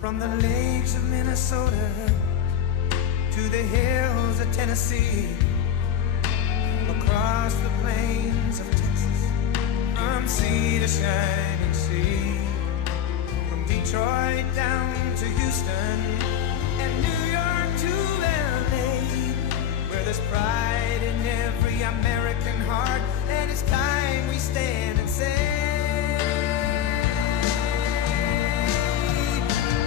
From the lakes of Minnesota to the hills of Tennessee, across the plains of Texas, from sea to shining sea, from Detroit down to Houston and New York to LA, where there's pride in every American heart, and it's time we stand and say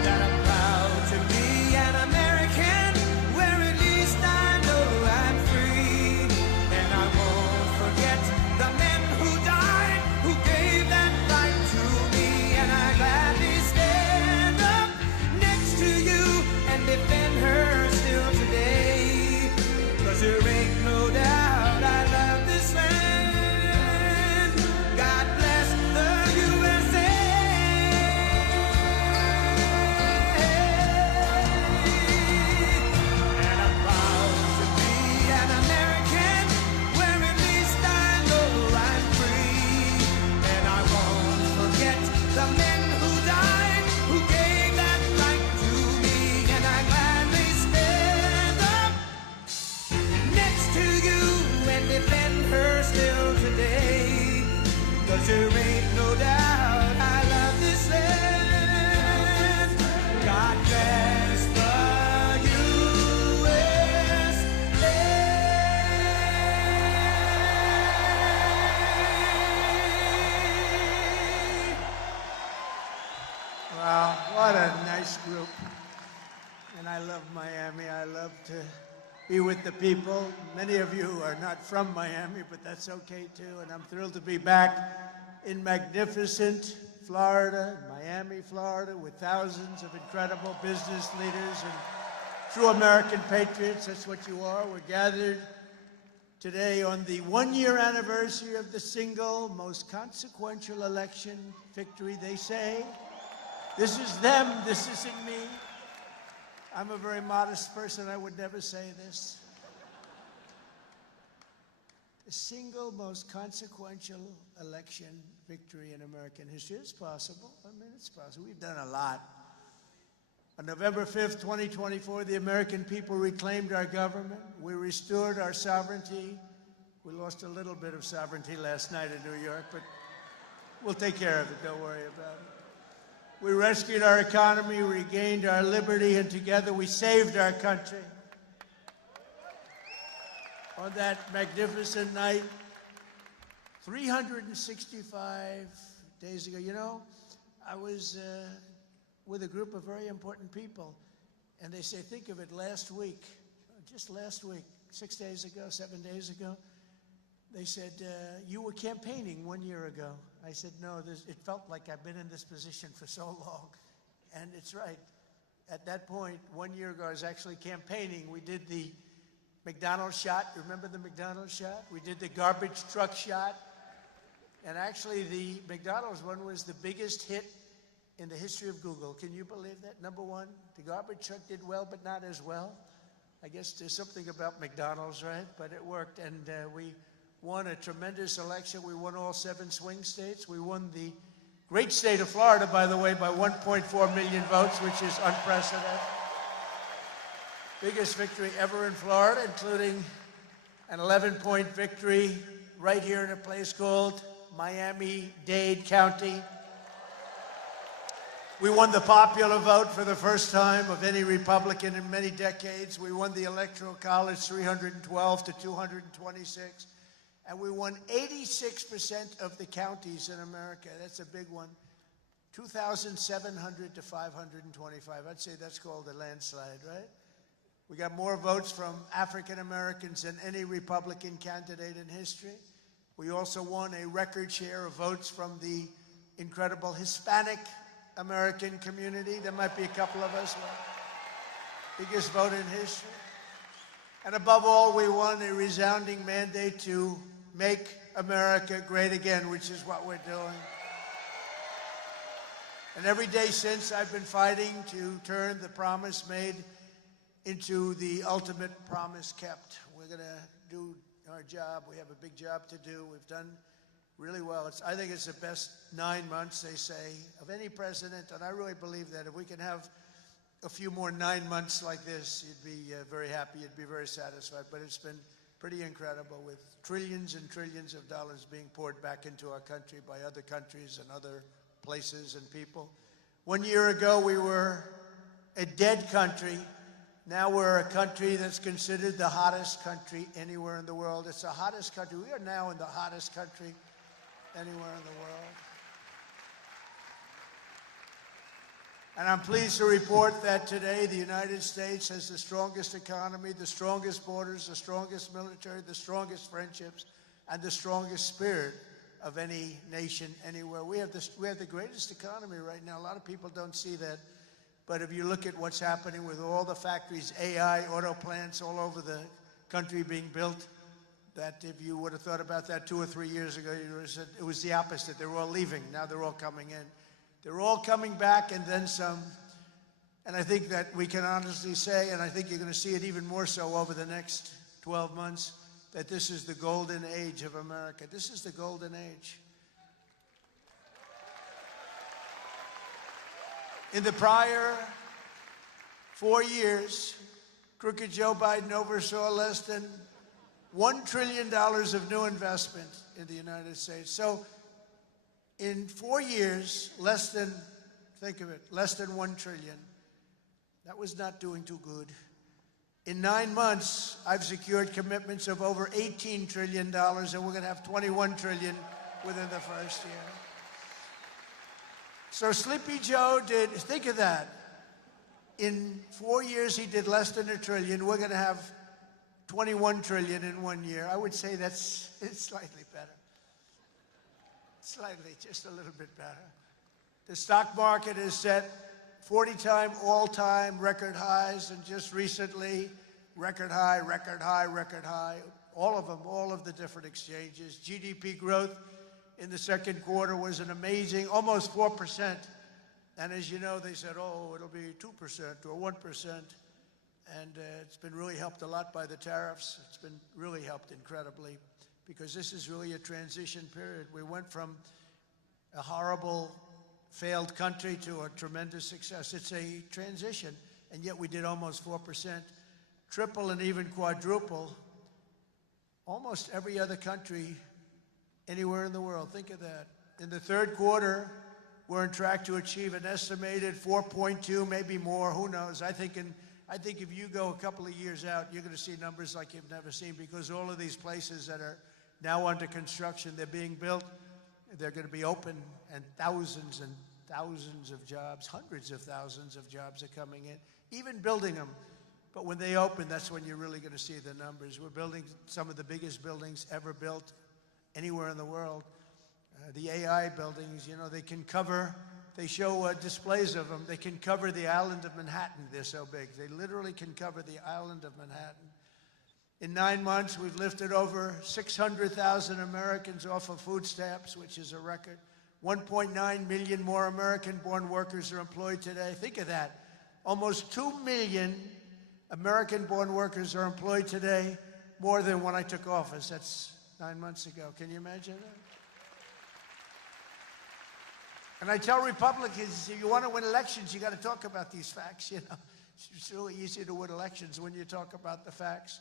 that I'm proud to be an American, where at least I know I'm free, and I won't forget the men who died, who gave that right to me, and I gladly stand up next to you and defend her still today, 'cause there ain't no doubt I love this land. God bless the USA. And I'm proud to be an American, where at least I know I'm free, and I won't forget the men who died, who gave that right to me, and I gladly stand up next to you and defend her still today, 'cause there ain't no doubt I love this land. God bless the USA. Wow, what a nice group. And I love Miami. I love to be with the people. Many of you are not from Miami, but that's okay too. And I'm thrilled to be back in magnificent Florida, Miami, Florida, with thousands of incredible business leaders and true American patriots. That's what you are. We're gathered today on the one-year anniversary of the single most consequential election victory, they say. This is them, this isn't me. I'm a very modest person, I would never say this. The single most consequential election victory in American history. It's possible. I mean, it's possible. We've done a lot. On November 5th, 2024, the American people reclaimed our government. We restored our sovereignty. We lost a little bit of sovereignty last night in New York, but we'll take care of it. Don't worry about it. We rescued our economy, regained our liberty, and together we saved our country. On that magnificent night, 365 days ago, you know, I was with a group of very important people, and they say, think of it, last week, just last week, 6 days ago, 7 days ago, they said, you were campaigning 1 year ago. I said, no, it felt like I've been in this position for so long. And it's right. At that point, 1 year ago, I was actually campaigning. We did the McDonald's shot. Remember the McDonald's shot? We did the garbage truck shot. And actually, the McDonald's one was the biggest hit in the history of Google. Can you believe that? Number one, the garbage truck did well, but not as well. I guess there's something about McDonald's, right? But it worked, and we won a tremendous election. We won all 7 swing states. We won the great state of Florida, by the way, by 1.4 million votes, which is unprecedented. Biggest victory ever in Florida, including an 11-point victory right here in a place called Miami-Dade County. We won the popular vote for the first time of any Republican in many decades. We won the Electoral College 312 to 226. And we won 86% of the counties in America. That's a big one. 2,700 to 525. I'd say that's called a landslide, right? We got more votes from African Americans than any Republican candidate in history. We also won a record share of votes from the incredible Hispanic American community. There might be a couple of us. Biggest vote in history. And above all, we won a resounding mandate to make America great again, which is what we're doing. And every day since, I've been fighting to turn the promise made into the ultimate promise kept. We're going to do our job. We have a big job to do. We've done really well. I think it's the best 9 months, they say, of any president. And I really believe that if we can have a few more 9 months like this, you'd be very happy, you'd be very satisfied. But it's been pretty incredible, with trillions and trillions of dollars being poured back into our country by other countries and other places and people. 1 year ago, we were a dead country. Now we're a country that's considered the hottest country anywhere in the world. It's the hottest country. We are now in the hottest country anywhere in the world. And I'm pleased to report that today the United States has the strongest economy, the strongest borders, the strongest military, the strongest friendships, and the strongest spirit of any nation anywhere. We have the greatest economy right now. A lot of people don't see that. But if you look at what's happening with all the factories, AI, auto plants all over the country being built, that if you would have thought about that 2 or 3 years ago, you would have said it was the opposite. They were all leaving. Now they're all coming in. They're all coming back and then some. And I think that we can honestly say, and I think you're going to see it even more so over the next 12 months, that this is the golden age of America. This is the golden age. In the prior 4 years, crooked Joe Biden oversaw less than $1 trillion of new investment in the United States. So in 4 years, less than, think of it, less than $1 trillion. That was not doing too good. In 9 months, I've secured commitments of over $18 trillion, and we're going to have $21 trillion within the first year. So Sleepy Joe did, think of that. In 4 years, he did less than $1 trillion. We're going to have $21 trillion in 1 year. I would say it's slightly better. Slightly, just a little bit better. The stock market is set 40-time all-time record highs, and just recently, record high, record high, record high. All of them, all of the different exchanges. GDP growth in the second quarter was an amazing, almost 4%. And as you know, they said, oh, it'll be 2% or 1%. And it's been really helped a lot by the tariffs. It's been really helped incredibly, because this is really a transition period. We went from a horrible, failed country to a tremendous success. It's a transition, and yet we did almost 4%, triple and even quadruple almost every other country anywhere in the world. Think of that. In the third quarter, we're on track to achieve an estimated 4.2, maybe more, who knows. I think if you go a couple of years out, you're going to see numbers like you've never seen, because all of these places that are now under construction, they're being built, they're going to be open, and thousands of jobs, hundreds of thousands of jobs are coming in, even building them. But when they open, that's when you're really going to see the numbers. We're building some of the biggest buildings ever built anywhere in the world. The AI buildings, you know, they can cover, they show displays of them. They can cover the island of Manhattan. They're so big. They literally can cover the island of Manhattan. In 9 months, we've lifted over 600,000 Americans off of food stamps, which is a record. 1.9 million more American-born workers are employed today. Think of that. Almost 2 million American-born workers are employed today, more than when I took office. That's 9 months ago. Can you imagine that? And I tell Republicans, if you want to win elections, you got to talk about these facts, you know. It's really easy to win elections when you talk about the facts.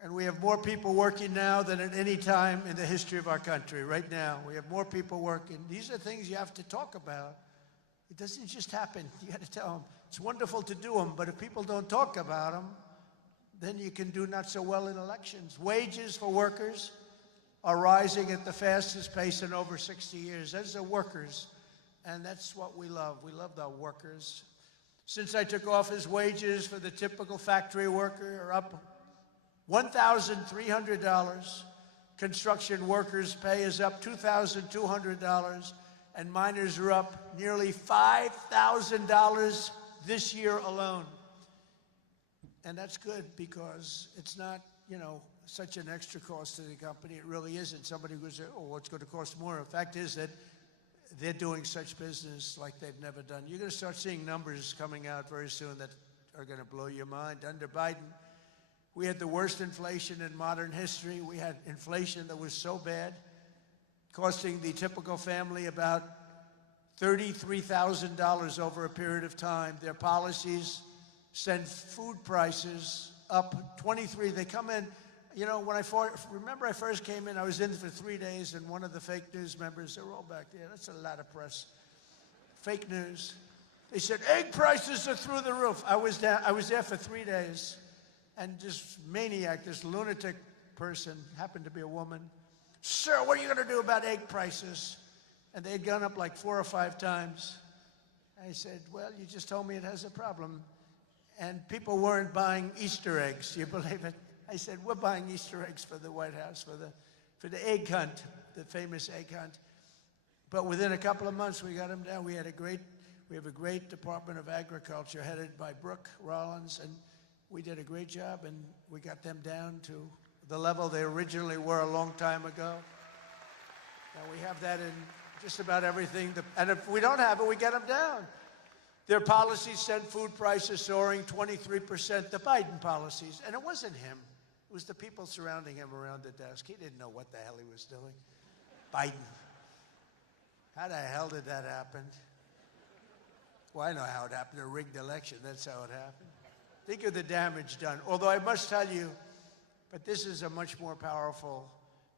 And we have more people working now than at any time in the history of our country. Right now, we have more people working. These are things you have to talk about. It doesn't just happen. You got to tell them. It's wonderful to do them, but if people don't talk about them, then you can do not so well in elections. Wages for workers are rising at the fastest pace in over 60 years. Those are workers, and that's what we love. We love the workers. Since I took office, wages for the typical factory worker are up $1,300. Construction workers' pay is up $2,200, and miners are up nearly $5,000 this year alone. And that's good, because it's not, you know, such an extra cost to the company. It really isn't. Somebody goes, oh, it's going to cost more. The fact is that they're doing such business like they've never done. You're going to start seeing numbers coming out very soon that are going to blow your mind. Under Biden, we had the worst inflation in modern history. We had inflation that was so bad, costing the typical family about $33,000 over a period of time. Their policies send food prices up 23. They come in, you know, when I first came in, I was in for 3 days, and one of the fake news members, they're all back there. That's a lot of press. Fake news. They said, egg prices are through the roof. I was there for 3 days, and this maniac, this lunatic person, happened to be a woman. Sir, what are you going to do about egg prices? And they'd gone up like 4 or 5 times. I said, well, you just told me it has a problem. And people weren't buying Easter eggs. Do you believe it? I said, we're buying Easter eggs for the White House, for the egg hunt, the famous egg hunt. But within a couple of months, we got them down. We have a great Department of Agriculture headed by Brooke Rollins, and we did a great job, and we got them down to the level they originally were a long time ago. Now we have that in just about everything. And if we don't have it, we get them down. Their policies sent food prices soaring 23%, the Biden policies. And it wasn't him. It was the people surrounding him around the desk. He didn't know what the hell he was doing. Biden. How the hell did that happen? Well, I know how it happened. A rigged election. That's how it happened. Think of the damage done. Although I must tell you, but this is a much more powerful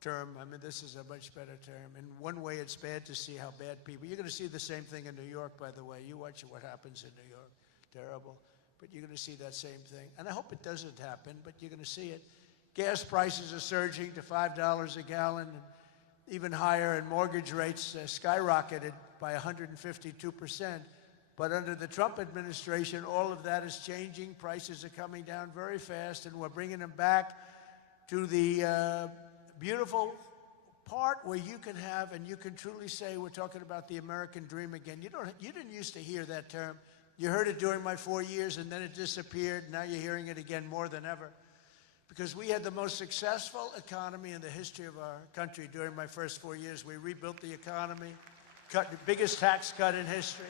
term. I mean, this is a much better term. In one way, it's bad to see how bad people... You're going to see the same thing in New York, by the way. You watch what happens in New York. Terrible. But you're going to see that same thing. And I hope it doesn't happen, but you're going to see it. Gas prices are surging to $5 a gallon, and even higher, and mortgage rates skyrocketed by 152%. But under the Trump administration, all of that is changing. Prices are coming down very fast, and we're bringing them back to the beautiful part where you can have, and you can truly say, we're talking about the American dream again. You didn't used to hear that term. You heard it during my 4 years, and then it disappeared. Now you're hearing it again more than ever. Because we had the most successful economy in the history of our country during my first 4 years. We rebuilt the economy, cut the biggest tax cut in history.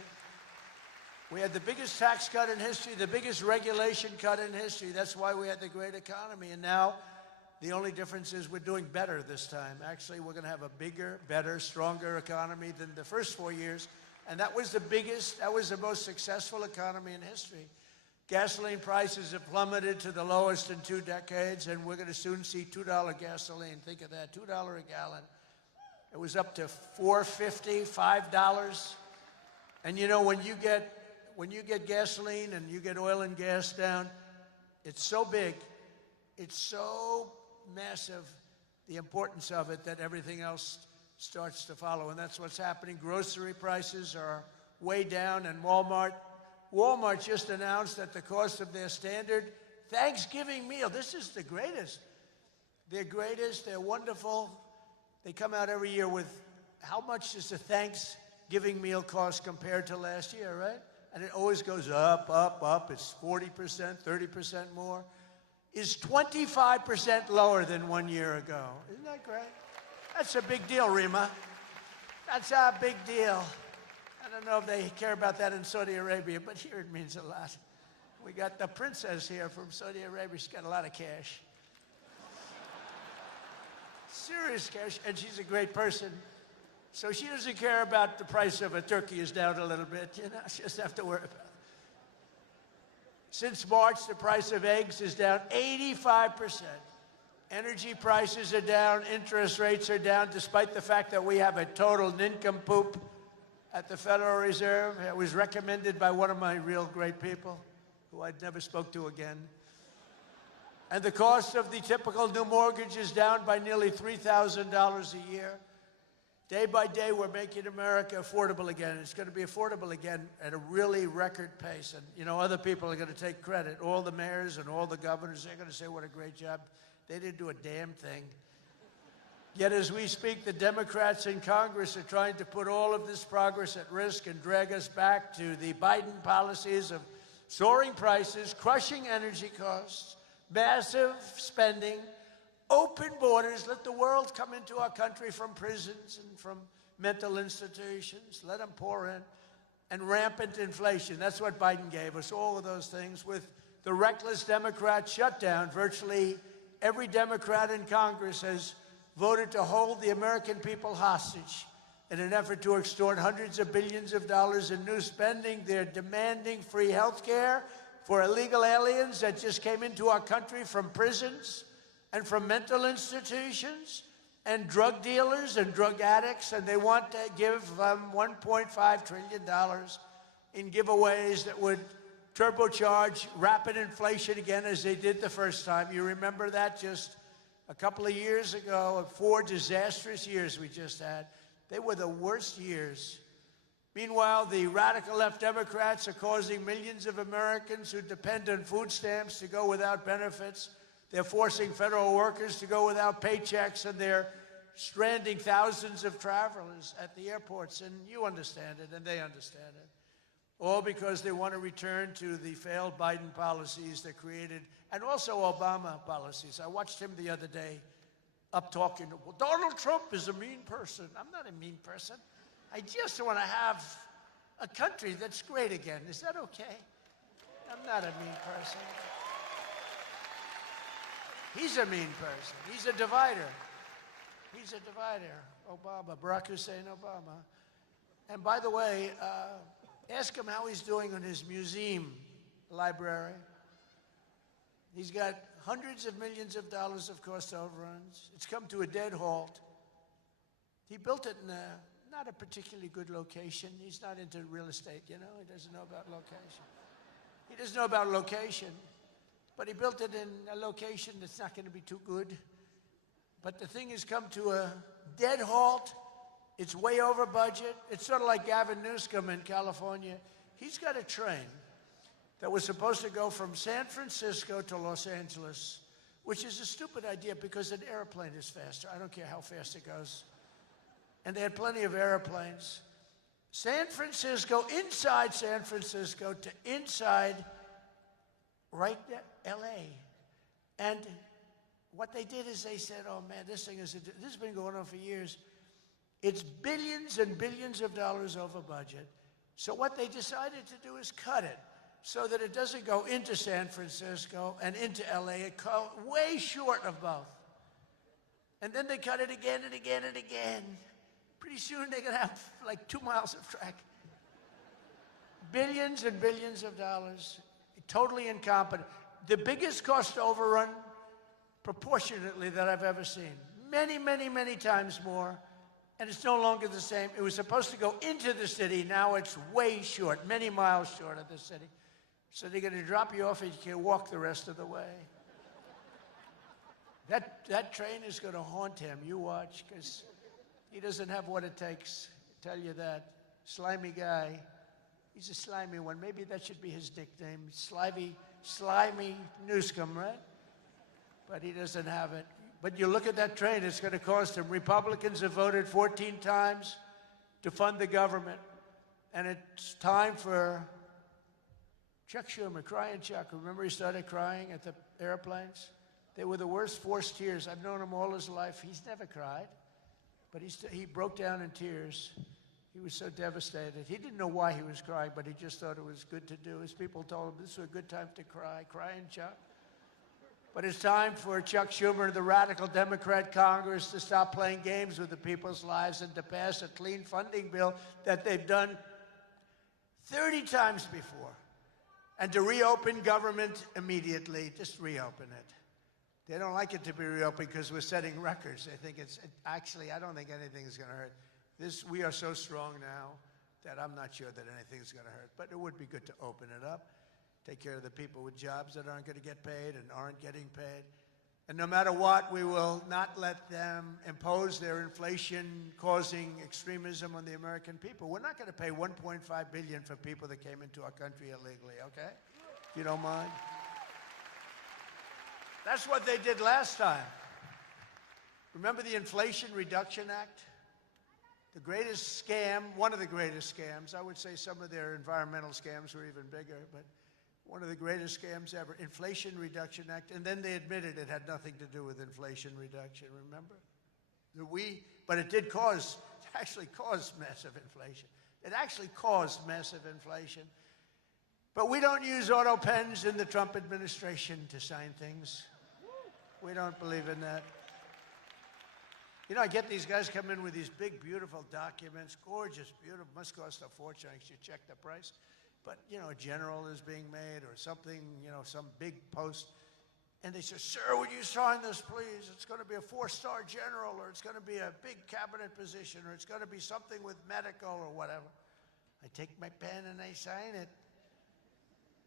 We had the biggest tax cut in history, the biggest regulation cut in history. That's why we had the great economy. And now, the only difference is we're doing better this time. Actually, we're going to have a bigger, better, stronger economy than the first 4 years. And that was the most successful economy in history. Gasoline prices have plummeted to the lowest in 2 decades, and we're going to soon see $2 gasoline. Think of that, $2 a gallon. It was up to $4.50, $5. And you know, when you get gasoline and you get oil and gas down, it's so big, it's so massive, the importance of it, that everything else starts to follow. And that's what's happening. Grocery prices are way down, and Walmart just announced that the cost of their standard Thanksgiving meal, this is the greatest. They're wonderful. They come out every year with how much does a Thanksgiving meal cost compared to last year, right? And it always goes up, up, up. It's 40%, 30% more. Is 25% lower than 1 year ago. Isn't that great? That's a big deal, Rima. That's a big deal. I don't know if they care about that in Saudi Arabia, but here it means a lot. We got the princess here from Saudi Arabia. She's got a lot of cash. Serious cash, and she's a great person. So she doesn't care about the price of a turkey is down a little bit, you know. She doesn't have to worry about it. Since March, the price of eggs is down 85%. Energy prices are down, interest rates are down, despite the fact that we have a total nincompoop at the Federal Reserve. It was recommended by one of my real great people, who I'd never spoke to again. And the cost of the typical new mortgage is down by nearly $3,000 a year. Day by day, we're making America affordable again. It's going to be affordable again at a really record pace. And, you know, other people are going to take credit. All the mayors and all the governors, they're going to say what a great job. They didn't do a damn thing. Yet as we speak, the Democrats in Congress are trying to put all of this progress at risk and drag us back to the Biden policies of soaring prices, crushing energy costs, massive spending, open borders, let the world come into our country from prisons and from mental institutions, let them pour in, and rampant inflation. That's what Biden gave us, all of those things. With the reckless Democrat shutdown, virtually every Democrat in Congress has voted to hold the American people hostage In an effort to extort hundreds of billions of dollars in new spending, they're demanding free health care for illegal aliens that just came into our country from prisons and from mental institutions and drug dealers and drug addicts, and they want to give $1.5 trillion in giveaways that would turbocharge rapid inflation again as they did the first time. You remember that just a couple of years ago, 4 disastrous years we just had. They were the worst years. Meanwhile, the radical left Democrats are causing millions of Americans who depend on food stamps to go without benefits. They're forcing federal workers to go without paychecks, and they're stranding thousands of travelers at the airports. And you understand it, and they understand it. All because they want to return to the failed Biden policies that created, and also Obama policies. I watched him the other day up talking, well, Donald Trump is a mean person. I'm not a mean person. I just want to have a country that's great again. Is that okay? I'm not a mean person. He's a mean person. He's a divider. He's a divider. Obama, Barack Hussein Obama. And by the way, ask him how he's doing on his museum library. He's got hundreds of millions of dollars of cost overruns. It's come to a dead halt. He built it in not a particularly good location. He's not into real estate, you know. He doesn't know about location. He doesn't know about location. But he built it in a location that's not going to be too good. But the thing has come to a dead halt. It's way over budget. It's sort of like Gavin Newsom in California. He's got a train that was supposed to go from San Francisco to Los Angeles, which is a stupid idea because an airplane is faster. I don't care how fast it goes. And they had plenty of airplanes. San Francisco, inside San Francisco to inside right there, LA. And what they did is they said, oh man, this has been going on for years. It's billions and billions of dollars over budget. So what they decided to do is cut it so that it doesn't go into San Francisco and into LA. It goes way short of both. And then they cut it again and again and again. Pretty soon they're going to have like 2 miles of track. Billions and billions of dollars, totally incompetent. The biggest cost overrun proportionately that I've ever seen. Many, many, many times more. And it's no longer the same. It was supposed to go into the city. Now it's way short, many miles short of the city. So they're going to drop you off and you can walk the rest of the way. That train is going to haunt him. You watch, because he doesn't have what it takes. I tell you that. Slimy guy. He's a slimy one. Maybe that should be his nickname. Slimy Newsom, right? But he doesn't have it. But you look at that train, it's going to cost him. Republicans have voted 14 times to fund the government. And it's time for Chuck Schumer, crying Chuck. Remember he started crying at the airplanes? They were the worst forced tears. I've known him all his life. He's never cried. But he broke down in tears. He was so devastated. He didn't know why he was crying, but he just thought it was good to do. His people told him this was a good time to cry. Crying Chuck. But it's time for Chuck Schumer and the radical Democrat Congress to stop playing games with the people's lives and to pass a clean funding bill that they've done 30 times before. And to reopen government immediately. Just reopen it. They don't like it to be reopened because we're setting records. They think actually, I don't think anything's going to hurt. We are so strong now that I'm not sure that anything's going to hurt. But it would be good to open it up. Take care of the people with jobs that aren't going to get paid and aren't getting paid. And no matter what, we will not let them impose their inflation-causing extremism on the American people. We're not going to pay $1.5 billion for people that came into our country illegally, okay? If you don't mind. That's what they did last time. Remember the Inflation Reduction Act? The greatest scam, one of the greatest scams. I would say some of their environmental scams were even bigger, but one of the greatest scams ever, Inflation Reduction Act, and then they admitted it had nothing to do with inflation reduction, remember? But it did actually caused massive inflation. It actually caused massive inflation. But we don't use auto pens in the Trump administration to sign things. We don't believe in that. You know, I get these guys come in with these big, beautiful documents, gorgeous, beautiful, must cost a fortune. I should check the price. But, you know, a general is being made or something, you know, some big post. And they say, sir, would you sign this, please? It's going to be a 4-star general, or it's going to be a big cabinet position, or it's going to be something with medical or whatever. I take my pen and I sign it.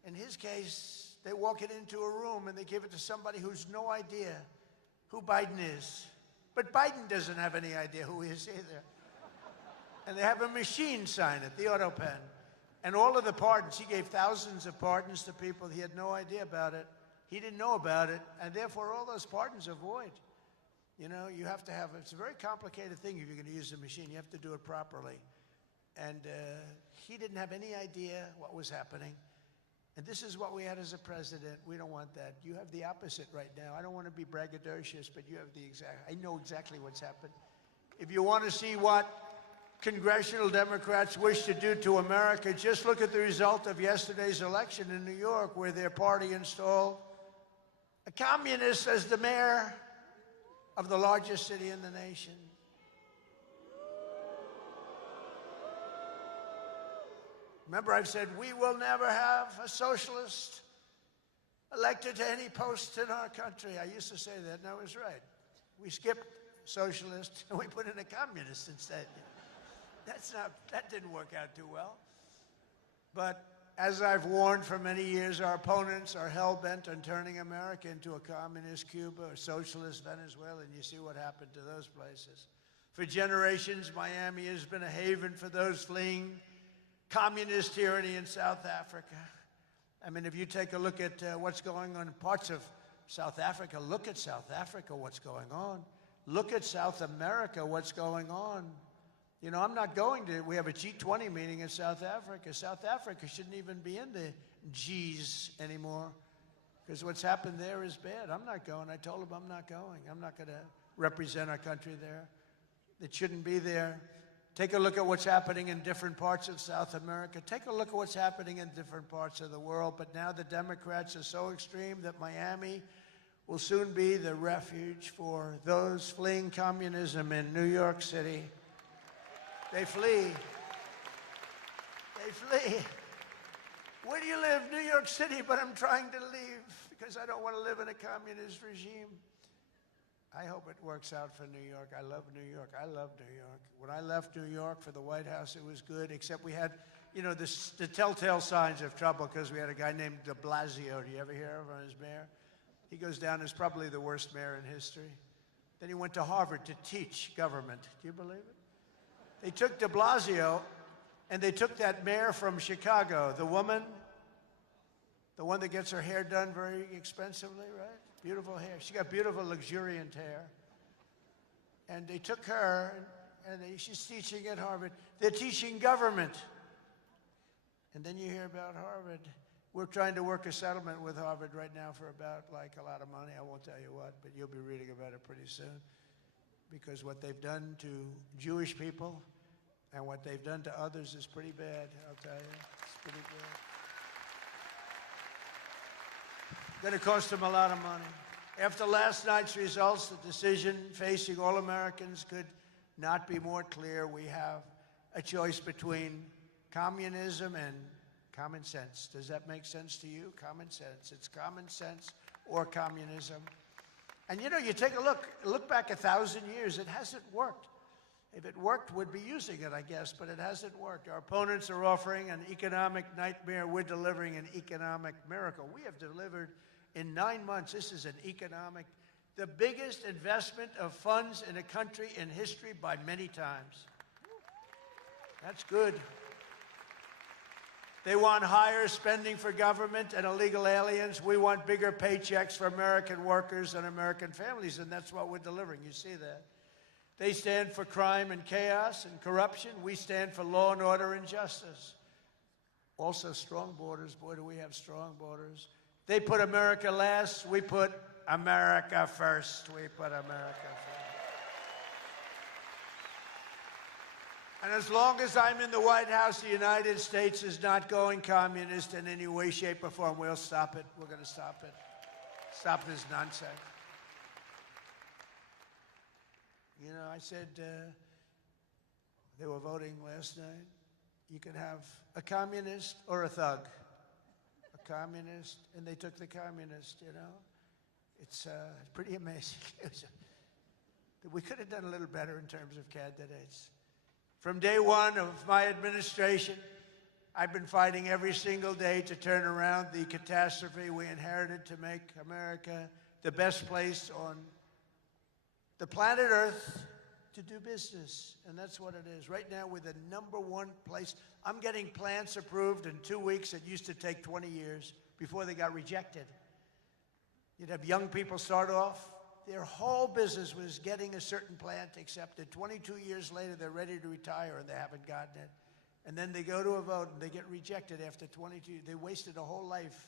In his case, they walk it into a room and they give it to somebody who's no idea who Biden is. But Biden doesn't have any idea who he is either. And they have a machine sign it, the auto pen. And all of the pardons, he gave thousands of pardons to people. He had no idea about it. He didn't know about it. And therefore, all those pardons are void. You know, you have to have, it's a very complicated thing if you're going to use a machine. You have to do it properly. And he didn't have any idea what was happening. And this is what we had as a president. We don't want that. You have the opposite right now. I don't want to be braggadocious, but you have the exact, I know exactly what's happened. If you want to see what congressional Democrats wish to do to America, just look at the result of yesterday's election in New York, where their party installed a communist as the mayor of the largest city in the nation. Remember, I've said we will never have a socialist elected to any post in our country. I used to say that, and I was right. We skipped socialist, and we put in a communist instead. That didn't work out too well. But as I've warned for many years, our opponents are hell-bent on turning America into a communist Cuba or socialist Venezuela, and you see what happened to those places. For generations, Miami has been a haven for those fleeing communist tyranny in South Africa. I mean, if you take a look at what's going on in parts of South Africa, look at South Africa, what's going on. Look at South America, what's going on. You know, I'm not going to, we have a G20 meeting in South Africa. South Africa shouldn't even be in the G's anymore, because what's happened there is bad. I'm not going. I told them I'm not going. I'm not going to represent our country there. It shouldn't be there. Take a look at what's happening in different parts of South America. Take a look at what's happening in different parts of the world. But now the Democrats are so extreme that Miami will soon be the refuge for those fleeing communism in New York City. They flee. They flee. Where do you live? New York City, but I'm trying to leave because I don't want to live in a communist regime. I hope it works out for New York. I love New York. I love New York. When I left New York for the White House, it was good, except we had, you know, the telltale signs of trouble, because we had a guy named de Blasio. Do you ever hear of him as mayor? He goes down as probably the worst mayor in history. Then he went to Harvard to teach government. Do you believe it? They took de Blasio, and they took that mayor from Chicago, the woman, the one that gets her hair done very expensively, right? Beautiful hair. She got beautiful, luxuriant hair. And they took her, and she's teaching at Harvard. They're teaching government. And then you hear about Harvard. We're trying to work a settlement with Harvard right now for about, like, a lot of money. I won't tell you what, but you'll be reading about it pretty soon. Because what they've done to Jewish people and what they've done to others is pretty bad, I'll tell you. It's pretty bad. Going to cost them a lot of money. After last night's results, the decision facing all Americans could not be more clear. We have a choice between communism and common sense. Does that make sense to you? Common sense. It's common sense or communism. And you know, you take a look back 1,000 years, it hasn't worked. If it worked, we'd be using it, I guess, but it hasn't worked. Our opponents are offering an economic nightmare. We're delivering an economic miracle. We have delivered in 9 months, this is an economic, the biggest investment of funds in a country in history by many times. That's good. They want higher spending for government and illegal aliens. We want bigger paychecks for American workers and American families, and that's what we're delivering. You see that. They stand for crime and chaos and corruption. We stand for law and order and justice. Also strong borders. Boy, do we have strong borders. They put America last. We put America first. We put America first. And as long as I'm in the White House, the United States is not going communist in any way, shape, or form. We'll stop it. We're going to stop it. Stop this nonsense. You know, I said, they were voting last night. You could have a communist or a thug. A communist, and they took the communist, you know. It's pretty amazing. We could have done a little better in terms of candidates. From day one of my administration, I've been fighting every single day to turn around the catastrophe we inherited to make America the best place on the planet Earth to do business. And that's what it is. Right now, we're the #1 place. I'm getting plants approved in 2 weeks. It used to take 20 years before they got rejected. You'd have young people start off. Their whole business was getting a certain plant accepted. 22 years later, they're ready to retire and they haven't gotten it. And then they go to a vote and they get rejected after 22. They wasted a whole life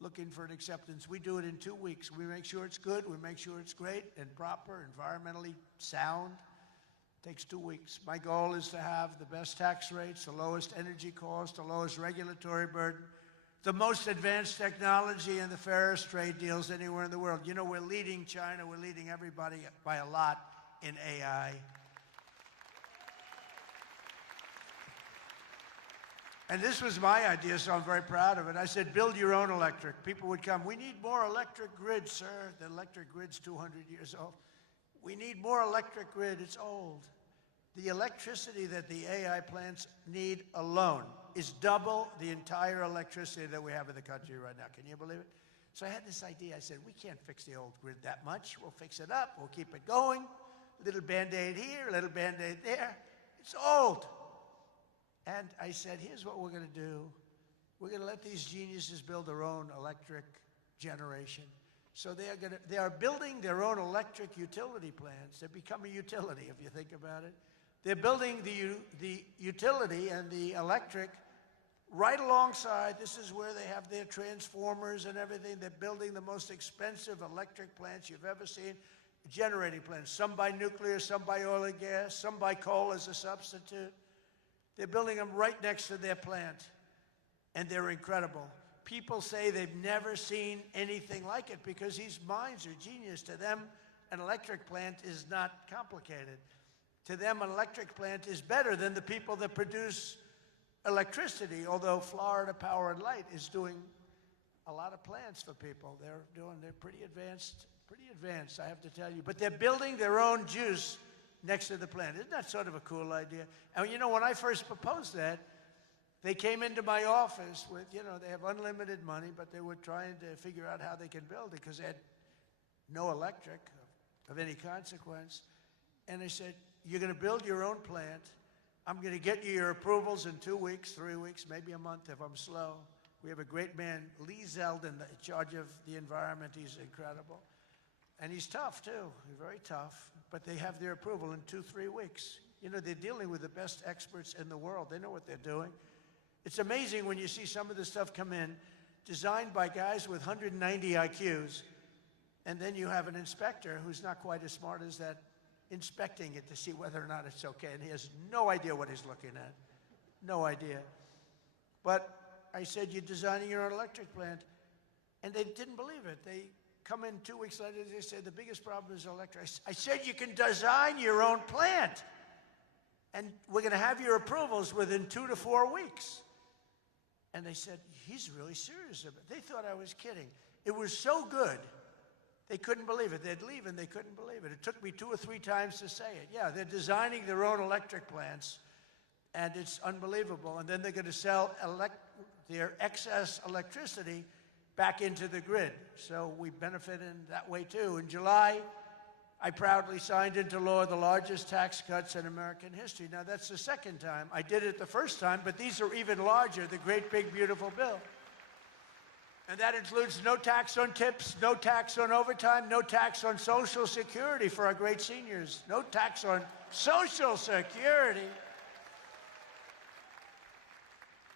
looking for an acceptance. We do it in 2 weeks. We make sure it's good. We make sure it's great and proper, environmentally sound. It takes 2 weeks. My goal is to have the best tax rates, the lowest energy cost, the lowest regulatory burden, the most advanced technology, and the fairest trade deals anywhere in the world. You know, we're leading China. We're leading everybody by a lot in AI. And this was my idea, so I'm very proud of it. I said, build your own electric. People would come. We need more electric grid, sir. The electric grid's 200 years old. We need more electric grid. It's old. The electricity that the AI plants need alone is double the entire electricity that we have in the country right now. Can you believe it? So I had this idea. I said, we can't fix the old grid that much. We'll fix it up. We'll keep it going. A little Band-Aid here, a little Band-Aid there. It's old. And I said, here's what we're going to do. We're going to let these geniuses build their own electric generation. So they are building their own electric utility plants. They become a utility, if you think about it. They're building the utility and the electric right alongside. This is where they have their transformers and everything. They're building the most expensive electric plants you've ever seen, generating plants. Some by nuclear, some by oil and gas, some by coal as a substitute. They're building them right next to their plant, and they're incredible. People say they've never seen anything like it because these minds are genius. To them, an electric plant is not complicated. To them, an electric plant is better than the people that produce electricity, although Florida Power and Light is doing a lot of plants for people. They're pretty advanced, I have to tell you. But they're building their own juice next to the plant. Isn't that sort of a cool idea? And you know, when I first proposed that, they came into my office with, you know, they have unlimited money, but they were trying to figure out how they can build it because they had no electric of any consequence. And they said, you're going to build your own plant. I'm going to get you your approvals in 2 weeks, 3 weeks, maybe a month if I'm slow. We have a great man, Lee Zeldin, in charge of the environment. He's incredible. And he's tough, too. He's very tough. But they have their approval in 2-3 weeks. You know, they're dealing with the best experts in the world. They know what they're doing. It's amazing when you see some of the stuff come in, designed by guys with 190 IQs, and then you have an inspector who's not quite as smart as that, inspecting it to see whether or not it's okay, and he has no idea what he's looking at. No idea. But I said, you're designing your own electric plant, and they didn't believe it. They come in 2 weeks later, they said, the biggest problem is electric. I said, you can design your own plant, and we're going to have your approvals within 2 to 4 weeks. And they said, he's really serious about it. They thought I was kidding. It was so good, they couldn't believe it. They'd leave and they couldn't believe it. It took me 2 or 3 times to say it. Yeah, they're designing their own electric plants, and it's unbelievable. And then they're going to sell their excess electricity back into the grid. So we benefit in that way, too. In July, I proudly signed into law the largest tax cuts in American history. Now, that's the second time. I did it the first time, but these are even larger, the great, big, beautiful bill. And that includes no tax on tips, no tax on overtime, no tax on Social Security for our great seniors, no tax on Social Security.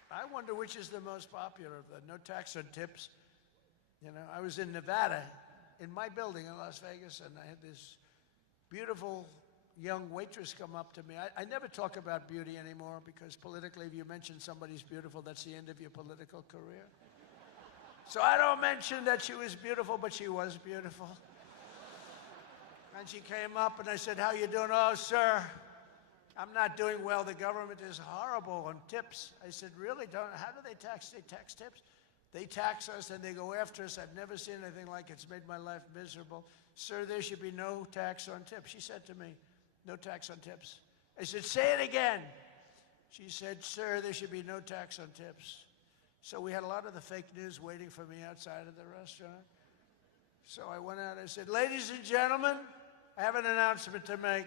I wonder which is the most popular of the no tax on tips. You know, I was in Nevada, in my building in Las Vegas, and I had this beautiful young waitress come up to me. I never talk about beauty anymore because politically, if you mention somebody's beautiful, that's the end of your political career. So I don't mention that she was beautiful, but she was beautiful. And she came up and I said, how you doing? Oh, sir, I'm not doing well. The government is horrible on tips. I said, really? How do they tax? They tax tips? They tax us and they go after us. I've never seen anything like it. It's made my life miserable. Sir, there should be no tax on tips. She said to me, no tax on tips. I said, say it again. She said, sir, there should be no tax on tips. So we had a lot of the fake news waiting for me outside of the restaurant. So I went out, I said, ladies and gentlemen, I have an announcement to make.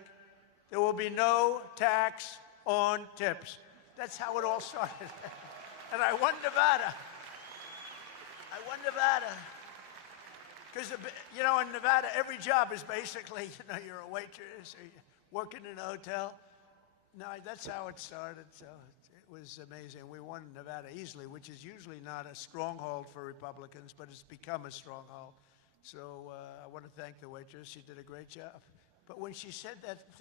There will be no tax on tips. That's how it all started. And I won Nevada. Because, you know, in Nevada, every job is basically, you know, you're a waitress or you're working in a hotel. No, that's how it started. So it was amazing. We won Nevada easily, which is usually not a stronghold for Republicans, but it's become a stronghold. So I want to thank the waitress. She did a great job. But when she said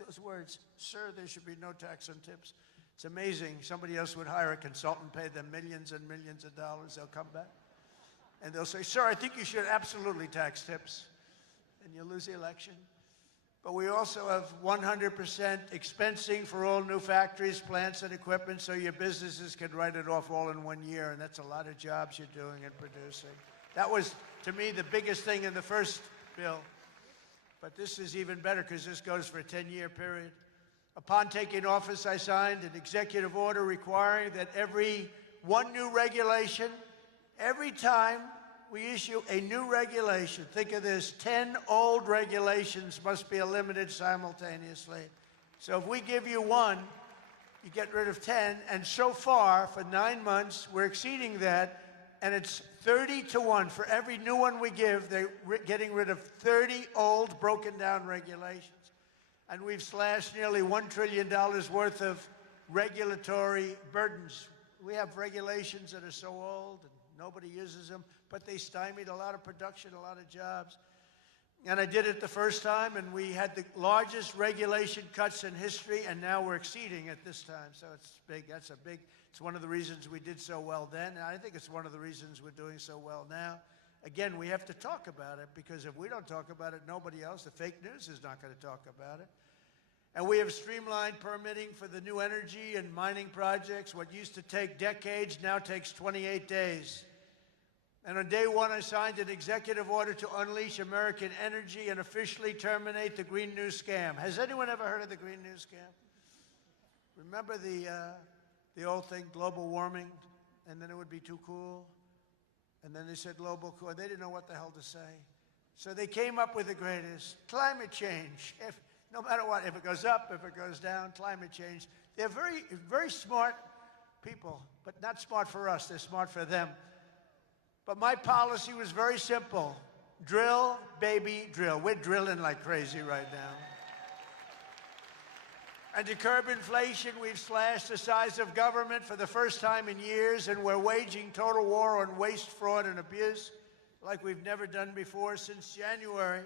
those words, sir, there should be no tax on tips, it's amazing. Somebody else would hire a consultant, pay them millions and millions of dollars. They'll come back. And they'll say, sir, I think you should absolutely tax tips. And you'll lose the election. But we also have 100% expensing for all new factories, plants, and equipment so your businesses can write it off all in 1 year. And that's a lot of jobs you're doing and producing. That was, to me, the biggest thing in the first bill. But this is even better because this goes for a 10-year period. Upon taking office, I signed an executive order requiring that every time we issue a new regulation, think of this, 10 old regulations must be eliminated simultaneously. So if we give you one, you get rid of 10. And so far, for 9 months, we're exceeding that. And it's 30 to 1. For every new one we give, they're getting rid of 30 old, broken down regulations. And we've slashed nearly $1 trillion worth of regulatory burdens. We have regulations that are so old and nobody uses them, but they stymied a lot of production, a lot of jobs. And I did it the first time, and we had the largest regulation cuts in history, and now we're exceeding it this time. So it's big. It's one of the reasons we did so well then, and I think it's one of the reasons we're doing so well now. Again, we have to talk about it, because if we don't talk about it, nobody else, the fake news is not going to talk about it. And we have streamlined permitting for the new energy and mining projects. What used to take decades now takes 28 days. And on day one, I signed an executive order to unleash American energy and officially terminate the Green New Scam. Has anyone ever heard of the Green New Scam? Remember the old thing, global warming, and then it would be too cool? And then they said global cool. They didn't know what the hell to say. So they came up with the greatest, climate change. No matter what, if it goes up, if it goes down, climate change. They're very, very smart people, but not smart for us. They're smart for them. But my policy was very simple. Drill, baby, drill. We're drilling like crazy right now. And to curb inflation, we've slashed the size of government for the first time in years, and we're waging total war on waste, fraud, and abuse like we've never done before. Since January,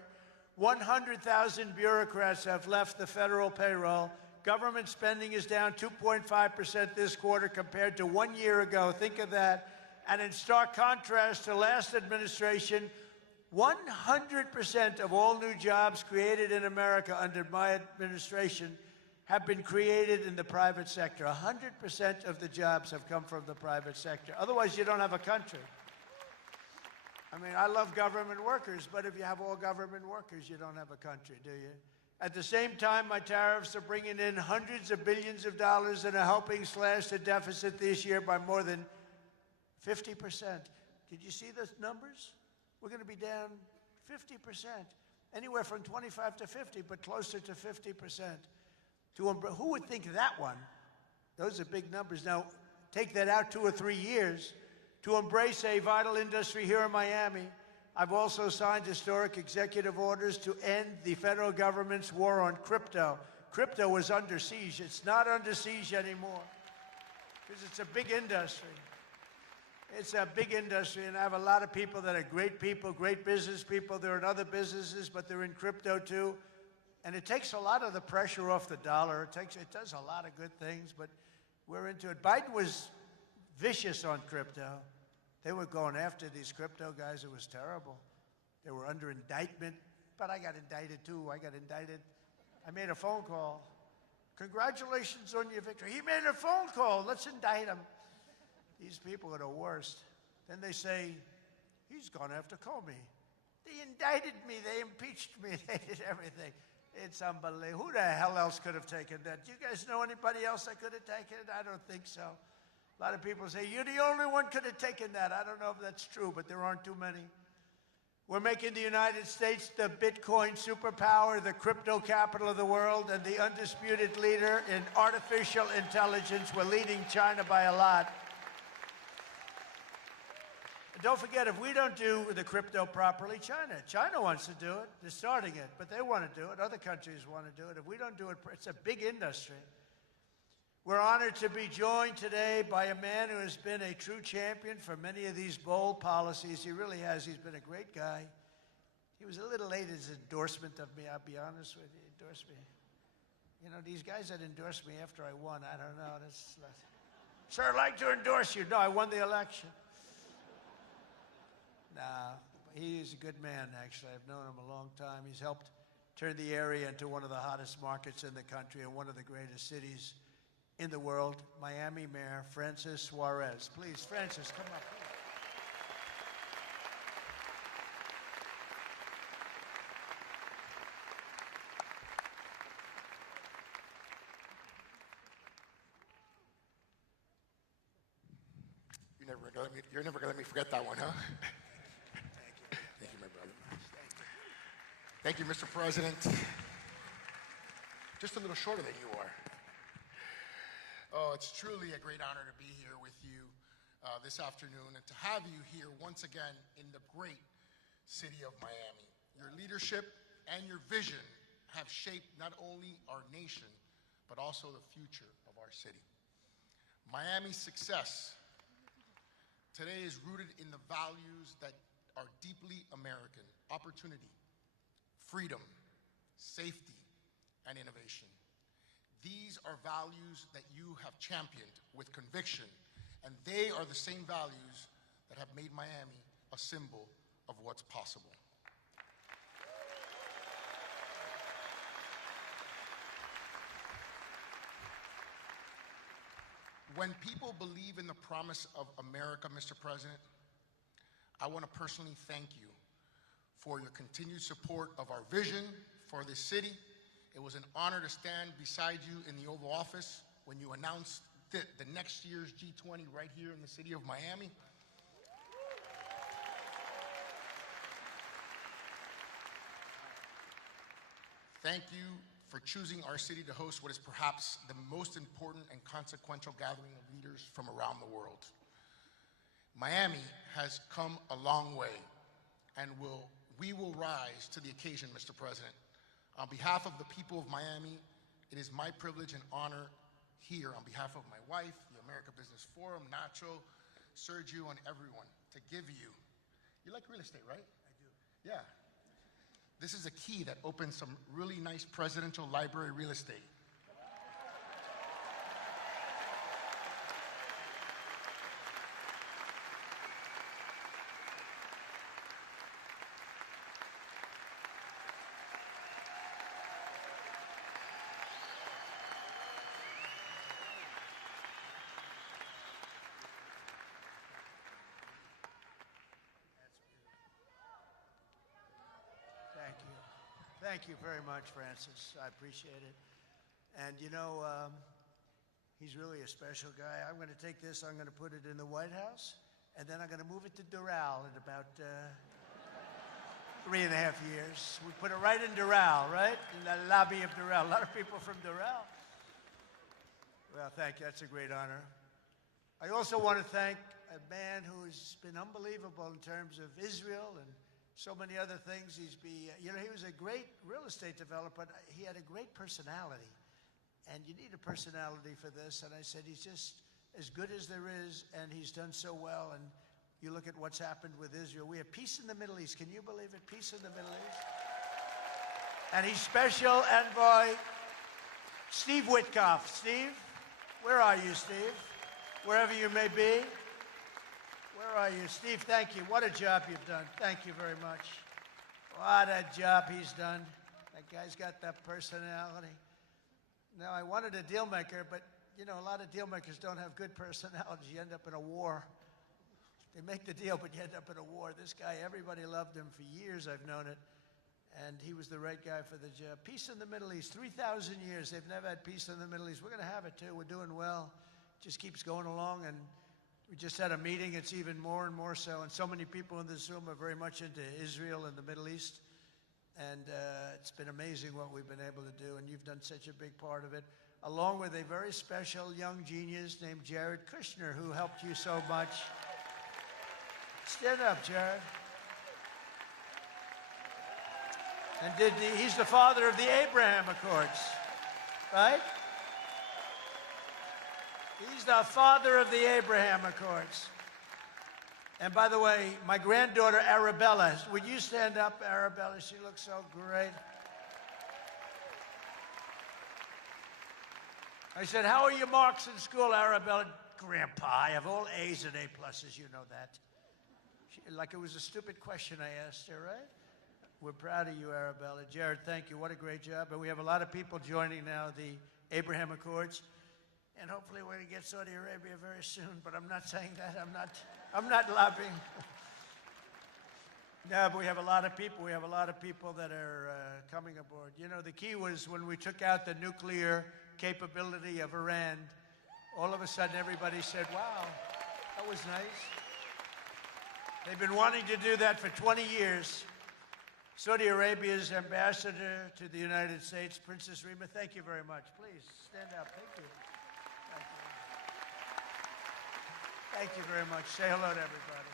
100,000 bureaucrats have left the federal payroll. Government spending is down 2.5% this quarter compared to 1 year ago. Think of that. And in stark contrast to last administration, 100% of all new jobs created in America under my administration have been created in the private sector. 100% of the jobs have come from the private sector. Otherwise, you don't have a country. I mean, I love government workers, but if you have all government workers, you don't have a country, do you? At the same time, my tariffs are bringing in hundreds of billions of dollars and are helping slash the deficit this year by more than 50%. Did you see the numbers? We're going to be down 50%, anywhere from 25 to 50, but closer to 50%. Who would think that one? Those are big numbers. Now, take that out 2 or 3 years. To embrace a vital industry here in Miami, I've also signed historic executive orders to end the federal government's war on crypto. Crypto was under siege. It's not under siege anymore because it's a big industry. It's a big industry, and I have a lot of people that are great people, great business people. They're in other businesses, but they're in crypto too. And it takes a lot of the pressure off the dollar. It does a lot of good things, but we're into it. Biden was vicious on crypto. They were going after these crypto guys. It was terrible. They were under indictment. but I got indicted too. I got indicted. I made a phone call. Congratulations on your victory. He made a phone call. Let's indict him. These people are the worst. Then they say, he's gone after Comey. They indicted me. They impeached me. They did everything. It's unbelievable. Who the hell else could have taken that? Do you guys know anybody else that could have taken it? I don't think so. A lot of people say, you're the only one could have taken that. I don't know if that's true, but there aren't too many. We're making the United States the Bitcoin superpower, the crypto capital of the world, and the undisputed leader in artificial intelligence. We're leading China by a lot. And don't forget, if we don't do the crypto properly, China wants to do it. They're starting it, but they want to do it. Other countries want to do it. If we don't do it, it's a big industry. We're honored to be joined today by a man who has been a true champion for many of these bold policies. He really has. He's been a great guy. He was a little late in his endorsement of me, I'll be honest with you. He endorsed me. You know, these guys that endorsed me after I won, I don't know. Sir, I'd like to endorse you. No, I won the election. Nah, he's a good man, actually. I've known him a long time. He's helped turn the area into one of the hottest markets in the country and one of the greatest cities in the world. Miami Mayor Francis Suarez. Please, Francis, come up. You're never gonna let me forget that one, huh? Thank you, my brother. Thank you, Mr. President. Just a little shorter than you are. Oh, it's truly a great honor to be here with you this afternoon and to have you here once again in the great city of Miami. Your leadership and your vision have shaped not only our nation, but also the future of our city. Miami's success today is rooted in the values that are deeply American: opportunity, freedom, safety, and innovation. These are values that you have championed with conviction, and they are the same values that have made Miami a symbol of what's possible. When people believe in the promise of America, Mr. President, I want to personally thank you for your continued support of our vision for this city. It was an honor to stand beside you in the Oval Office when you announced the next year's G20 right here in the city of Miami. Thank you for choosing our city to host what is perhaps the most important and consequential gathering of leaders from around the world. Miami has come a long way, and we will rise to the occasion, Mr. President. On behalf of the people of Miami, it is my privilege and honor here, on behalf of my wife, the America Business Forum, Nacho, Sergio, and everyone, to give you like real estate, right? I do. Yeah. This is a key that opens some really nice presidential library real estate. Thank you very much, Francis. I appreciate it. And you know, he's really a special guy. I'm going to take this, I'm going to put it in the White House, and then I'm going to move it to Doral in about 3.5 years. We put it right in Doral, right? In the lobby of Doral. A lot of people from Doral. Well, thank you. That's a great honor. I also want to thank a man who's been unbelievable in terms of Israel and so many other things. He was a great real estate developer, but he had a great personality. And you need a personality for this. And I said, he's just as good as there is, and he's done so well. And you look at what's happened with Israel. We have peace in the Middle East. Can you believe it? Peace in the Middle East. And he's special envoy Steve Witkoff. Steve, where are you, Steve? Wherever you may be. Where are you? Steve, thank you. What a job you've done. Thank you very much. What a job he's done. That guy's got that personality. Now, I wanted a deal maker, but, you know, a lot of deal makers don't have good personalities. You end up in a war. They make the deal, but you end up in a war. This guy, everybody loved him for years. I've known it. And he was the right guy for the job. Peace in the Middle East. 3,000 years. They've never had peace in the Middle East. We're going to have it, too. We're doing well. Just keeps going along. And we just had a meeting. It's even more and more so. And so many people in this room are very much into Israel and the Middle East. And it's been amazing what we've been able to do. And you've done such a big part of it, along with a very special young genius named Jared Kushner, who helped you so much. Stand up, Jared. And he's the father of the Abraham Accords, right? He's the father of the Abraham Accords. And by the way, my granddaughter, Arabella, would you stand up, Arabella? She looks so great. I said, how are your marks in school, Arabella? Grandpa, I have all A's and A+, you know that. Like it was a stupid question I asked her, right? We're proud of you, Arabella. Jared, thank you. What a great job. And we have a lot of people joining now the Abraham Accords. And hopefully we're going to get Saudi Arabia very soon. But I'm not saying that. I'm not lobbying. No, but we have a lot of people. We have a lot of people that are coming aboard. You know, the key was when we took out the nuclear capability of Iran, all of a sudden everybody said, wow, that was nice. They've been wanting to do that for 20 years. Saudi Arabia's ambassador to the United States, Princess Rima, thank you very much. Please, stand up. Thank you. Thank you very much. Say hello to everybody.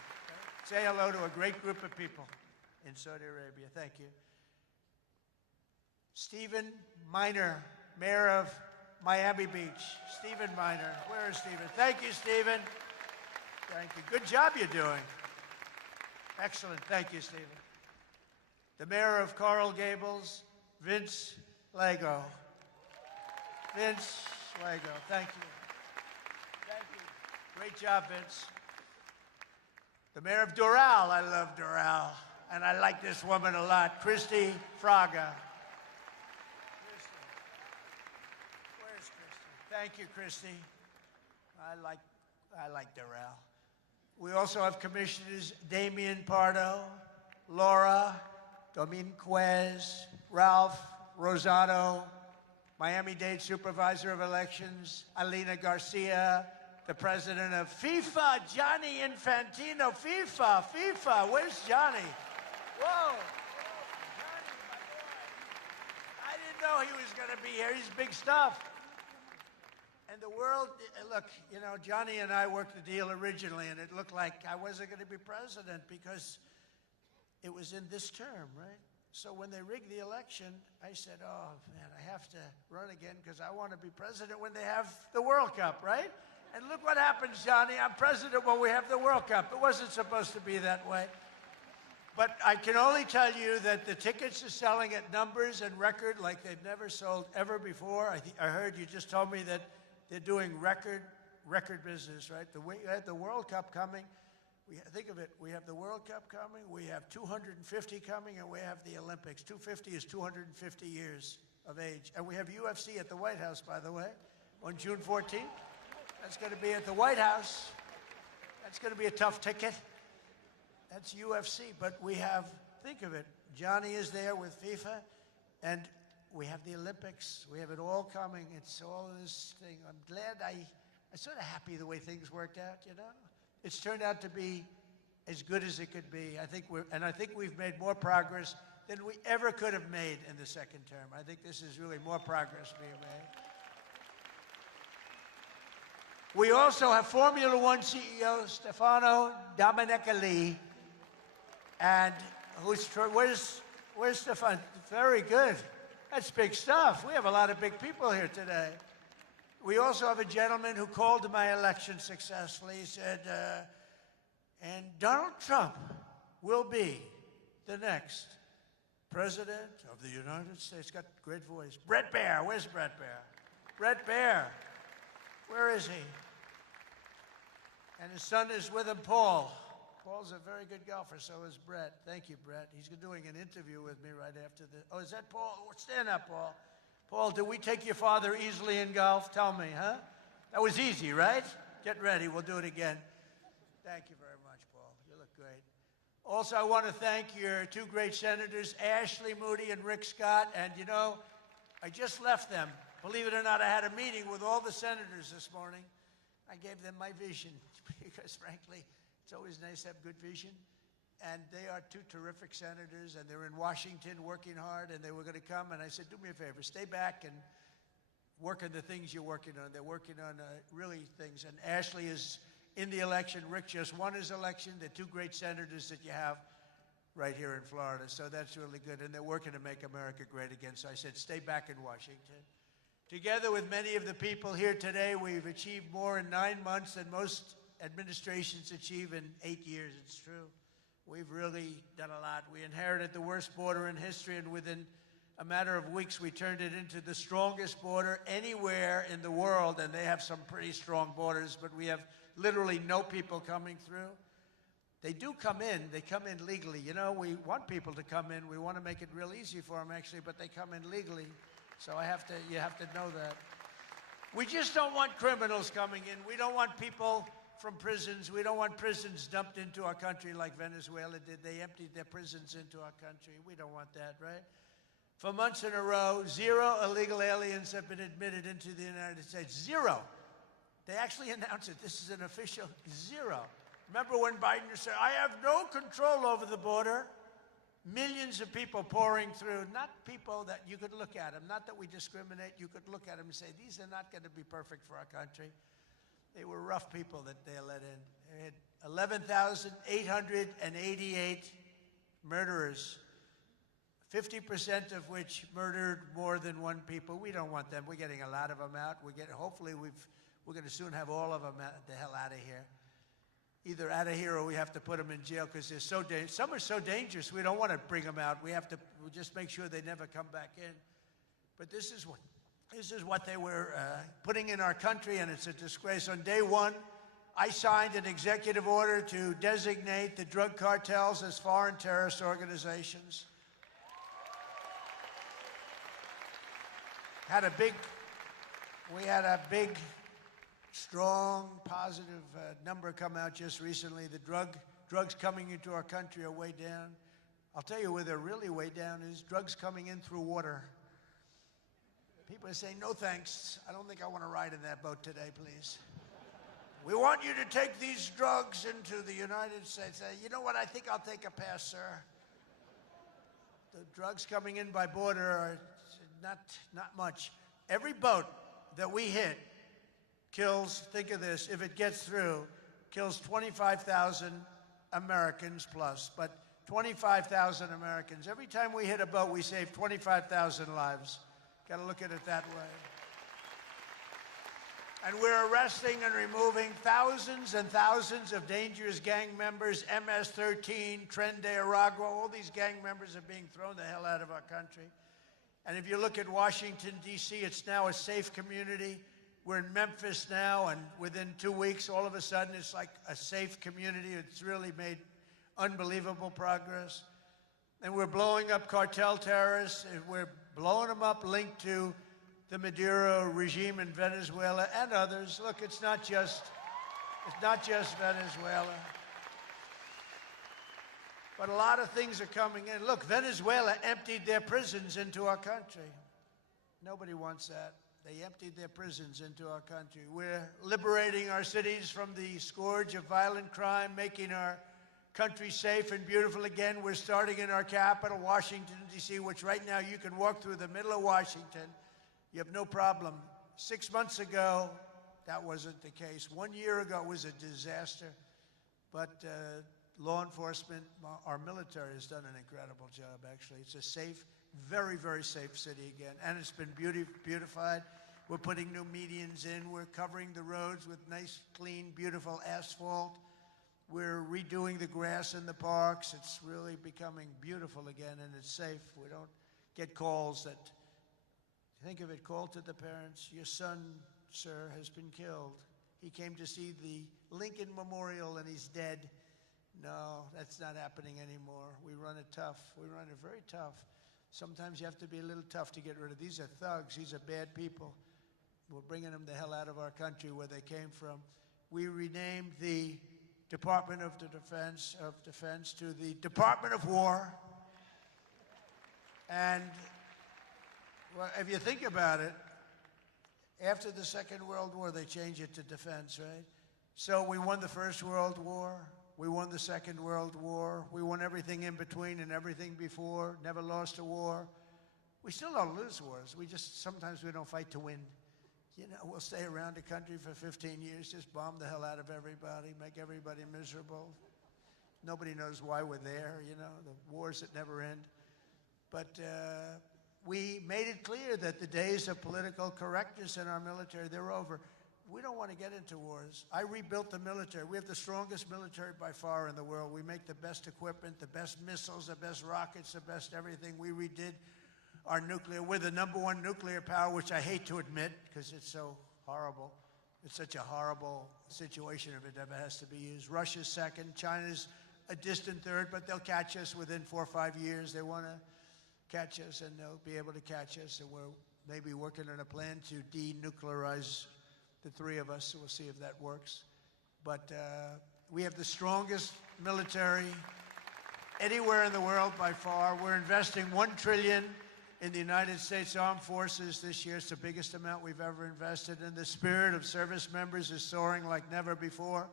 Say hello to a great group of people in Saudi Arabia. Thank you. Stephen Miner, Mayor of Miami Beach. Stephen Miner. Where is Stephen? Thank you, Stephen. Thank you. Good job you're doing. Excellent. Thank you, Stephen. The Mayor of Coral Gables, Vince Lago. Vince Lago. Thank you. Thank you. Great job, Vince. The Mayor of Doral. I love Doral. And I like this woman a lot. Christy Fraga. Christy. Where's Christy? Thank you, Christy. I like Doral. We also have Commissioners Damian Pardo, Laura Dominguez, Ralph Rosado, Miami-Dade Supervisor of Elections, Alina Garcia, the President of FIFA, Gianni Infantino. FIFA, where's Johnny? Whoa. Johnny, my boy. I didn't know he was going to be here. He's big stuff. And the world, look, you know, Johnny and I worked the deal originally, and it looked like I wasn't going to be president because it was in this term, right? So when they rigged the election, I said, oh, man, I have to run again because I want to be president when they have the World Cup, right? And look what happens, Johnny. I'm president when we have the World Cup. It wasn't supposed to be that way. But I can only tell you that the tickets are selling at numbers and record like they've never sold ever before. I heard you just told me that they're doing record business, right? We had the World Cup coming. Think of it, we have the World Cup coming, we have 250 coming, and we have the Olympics. 250 is 250 years of age. And we have UFC at the White House, by the way, on June 14th. That's going to be at the White House. That's going to be a tough ticket. That's UFC. But we have, think of it, Johnny is there with FIFA, and we have the Olympics. We have it all coming. It's all this thing. I'm glad I'm sort of happy the way things worked out, you know? It's turned out to be as good as it could be. I think we've made more progress than we ever could have made in the second term. I think this is really more progress being made. We also have Formula One CEO Stefano Domenicali, and where's Stefano? Very good. That's big stuff. We have a lot of big people here today. We also have a gentleman who called my election successfully. He said, and Donald Trump will be the next president of the United States. Got a great voice. Brett Baer. Where's Brett Baer? Brett Baer. Where is he? And his son is with him, Paul. Paul's a very good golfer, so is Brett. Thank you, Brett. He's doing an interview with me right after the... Oh, is that Paul? Stand up, Paul. Paul, did we take your father easily in golf? Tell me, huh? That was easy, right? Get ready. We'll do it again. Thank you very much, Paul. You look great. Also, I want to thank your two great senators, Ashley Moody and Rick Scott. And, you know, I just left them. Believe it or not, I had a meeting with all the senators this morning. I gave them my vision because, frankly, it's always nice to have good vision. And they are two terrific senators, and they're in Washington working hard, and they were going to come. And I said, do me a favor, stay back and work on the things you're working on. They're working on really things. And Ashley is in the election. Rick just won his election. They're two great senators that you have right here in Florida. So that's really good. And they're working to make America great again. So I said, stay back in Washington. Together with many of the people here today, we've achieved more in 9 months than most administrations achieve in 8 years. It's true. We've really done a lot. We inherited the worst border in history, and within a matter of weeks, we turned it into the strongest border anywhere in the world, and they have some pretty strong borders, but we have literally no people coming through. They do come in. They come in legally. You know, we want people to come in. We want to make it real easy for them, actually, but they come in legally. So you have to know that. We just don't want criminals coming in. We don't want people from prisons. We don't want prisons dumped into our country like Venezuela did. They emptied their prisons into our country. We don't want that, right? For months in a row, 0 illegal aliens have been admitted into the United States. 0. They actually announced it. This is an official 0. Remember when Biden said, I have no control over the border? Millions of people pouring through, not people that you could look at them, not that we discriminate. You could look at them and say, these are not going to be perfect for our country. They were rough people that they let in. They had 11,888 murderers, 50% of which murdered more than one people. We don't want them. We're getting a lot of them out. Hopefully we're going to soon have all of them the hell out of here. Either out of here or we have to put them in jail because they're so dangerous. Some are so dangerous we don't want to bring them out. We just make sure they never come back in. But this is what they were putting in our country, and it's a disgrace. On day one, I signed an executive order to designate the drug cartels as foreign terrorist organizations. We had a big, strong, positive number come out just recently. The drugs coming into our country are way down. I'll tell you where they're really way down is drugs coming in through water. People are saying, no thanks. I don't think I want to ride in that boat today, please. We want you to take these drugs into the United States. You know what? I think I'll take a pass, sir. The drugs coming in by border are not much. Every boat that we hit kills, think of this, if it gets through, kills 25,000 Americans plus, but 25,000 Americans. Every time we hit a boat, we save 25,000 lives. Got to look at it that way. And we're arresting and removing thousands and thousands of dangerous gang members, MS-13, Tren de Aragua, all these gang members are being thrown the hell out of our country. And if you look at Washington, D.C., it's now a safe community. We're in Memphis now, and within 2 weeks, all of a sudden, it's like a safe community. It's really made unbelievable progress. And we're blowing up cartel terrorists. We're blowing them up linked to the Maduro regime in Venezuela and others. Look, it's not just Venezuela. But a lot of things are coming in. Look, Venezuela emptied their prisons into our country. Nobody wants that. They emptied their prisons into our country. We're liberating our cities from the scourge of violent crime, making our country safe and beautiful again. We're starting in our capital, Washington, D.C., which right now you can walk through the middle of Washington. You have no problem. 6 months ago, that wasn't the case. 1 year ago, it was a disaster. But law enforcement, our military has done an incredible job, actually. It's a safe, very, very safe city again. And it's been beautified. We're putting new medians in. We're covering the roads with nice, clean, beautiful asphalt. We're redoing the grass in the parks. It's really becoming beautiful again, and it's safe. We don't get calls that, think of it, call to the parents, your son, sir, has been killed. He came to see the Lincoln Memorial, and he's dead. No, that's not happening anymore. We run it tough. We run it very tough. Sometimes you have to be a little tough to get rid of. These are thugs. These are bad people. We're bringing them the hell out of our country where they came from. We renamed the Department of Defense to the Department of War. And well, if you think about it, after the Second World War, they changed it to defense, right? So we won the First World War. We won the Second World War. We won everything in between and everything before. Never lost a war. We still don't lose wars. Sometimes we don't fight to win. You know, we'll stay around the country for 15 years, just bomb the hell out of everybody, make everybody miserable. Nobody knows why we're there, you know, the wars that never end. But we made it clear that the days of political correctness in our military, they're over. We don't want to get into wars. I rebuilt the military. We have the strongest military by far in the world. We make the best equipment, the best missiles, the best rockets, the best everything. We redid our nuclear. We're the #1 nuclear power, which I hate to admit because it's so horrible. It's such a horrible situation if it ever has to be used. Russia's second. China's a distant third, but they'll catch us within 4 or 5 years. They want to catch us, and they'll be able to catch us. And we're maybe working on a plan to denuclearize the three of us, so we'll see if that works. But we have the strongest military anywhere in the world by far. We're investing $1 trillion in the United States Armed Forces this year. It's the biggest amount we've ever invested, and the spirit of service members is soaring like never before.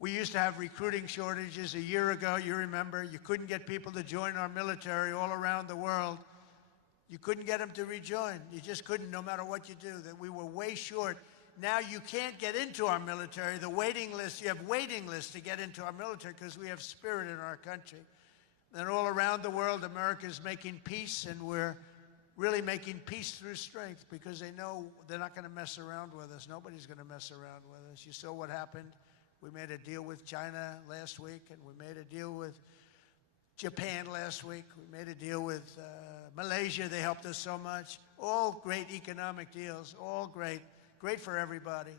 We used to have recruiting shortages a year ago. You remember, you couldn't get people to join our military all around the world. You couldn't get them to rejoin. You just couldn't, no matter what you do. That we were way short. Now you can't get into our military. The waiting list, you have waiting lists to get into our military because we have spirit in our country. And all around the world, America is making peace, and we're really making peace through strength because they know they're not going to mess around with us. Nobody's going to mess around with us. You saw what happened. We made a deal with China last week, and we made a deal with Japan last week. We made a deal with Malaysia. They helped us so much. All great economic deals, all great. Great for everybody.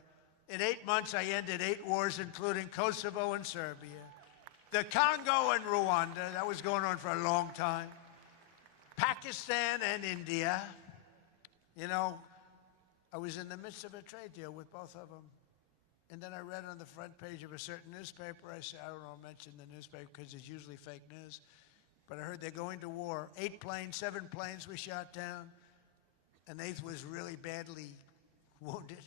In 8 months, I ended 8 wars, including Kosovo and Serbia. The Congo and Rwanda, that was going on for a long time. Pakistan and India. You know, I was in the midst of a trade deal with both of them. And then I read on the front page of a certain newspaper, I said, I don't know, mention the newspaper because it's usually fake news. But I heard they're going to war. 8 planes, 7 planes we shot down. An 8th was really badly wounded.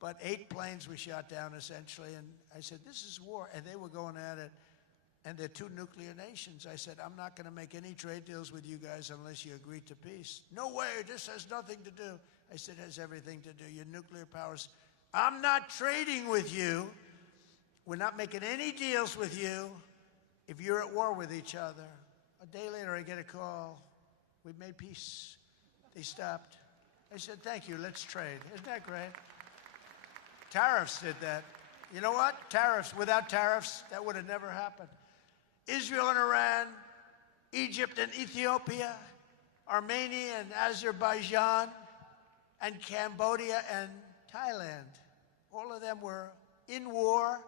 But 8 planes we shot down, essentially. And I said, this is war. And they were going at it. And they're 2 nuclear nations. I said, I'm not going to make any trade deals with you guys unless you agree to peace. No way, this has nothing to do. I said, it has everything to do. Your nuclear powers. I'm not trading with you. We're not making any deals with you if you're at war with each other. A day later, I get a call. We made peace. They stopped. I said, thank you, let's trade. Isn't that great? Tariffs did that. You know what? Tariffs. Without tariffs, that would have never happened. Israel and Iran, Egypt and Ethiopia, Armenia and Azerbaijan, and Cambodia and Thailand. All of them were in war,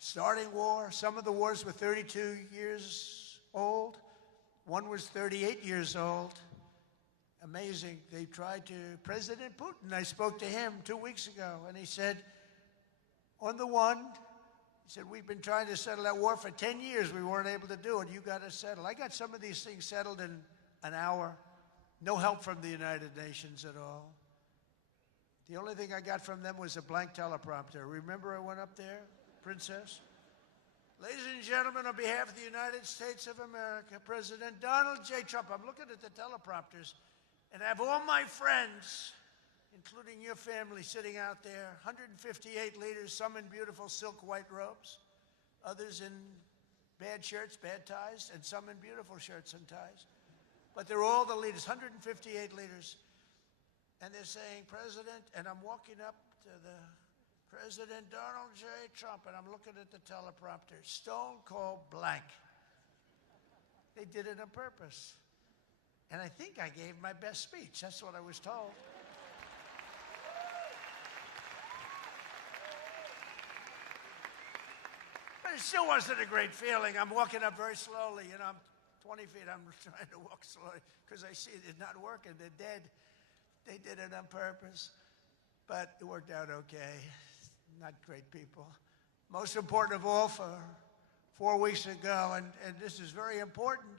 starting war. Some of the wars were 32 years old. One was 38 years old. Amazing. They tried to, President Putin, I spoke to him 2 weeks ago, and he said, on the one, he said, we've been trying to settle that war for 10 years. We weren't able to do it. You got to settle. I got some of these things settled in an hour. No help from the United Nations at all. The only thing I got from them was a blank teleprompter. Remember I went up there, Princess? Ladies and gentlemen, on behalf of the United States of America, President Donald J. Trump, I'm looking at the teleprompters, and I have all my friends, including your family, sitting out there, 158 leaders, some in beautiful silk white robes, others in bad shirts, bad ties, and some in beautiful shirts and ties. But they're all the leaders, 158 leaders. And they're saying, President, and I'm walking up to the President Donald J. Trump, and I'm looking at the teleprompter, stone cold blank. They did it on purpose. And I think I gave my best speech. That's what I was told. But it still wasn't a great feeling. I'm walking up very slowly. You know, I'm 20 feet. I'm trying to walk slowly because I see it's not working. They're dead. They did it on purpose. But it worked out okay. Not great people. Most important of all, for 4 weeks ago, and this is very important,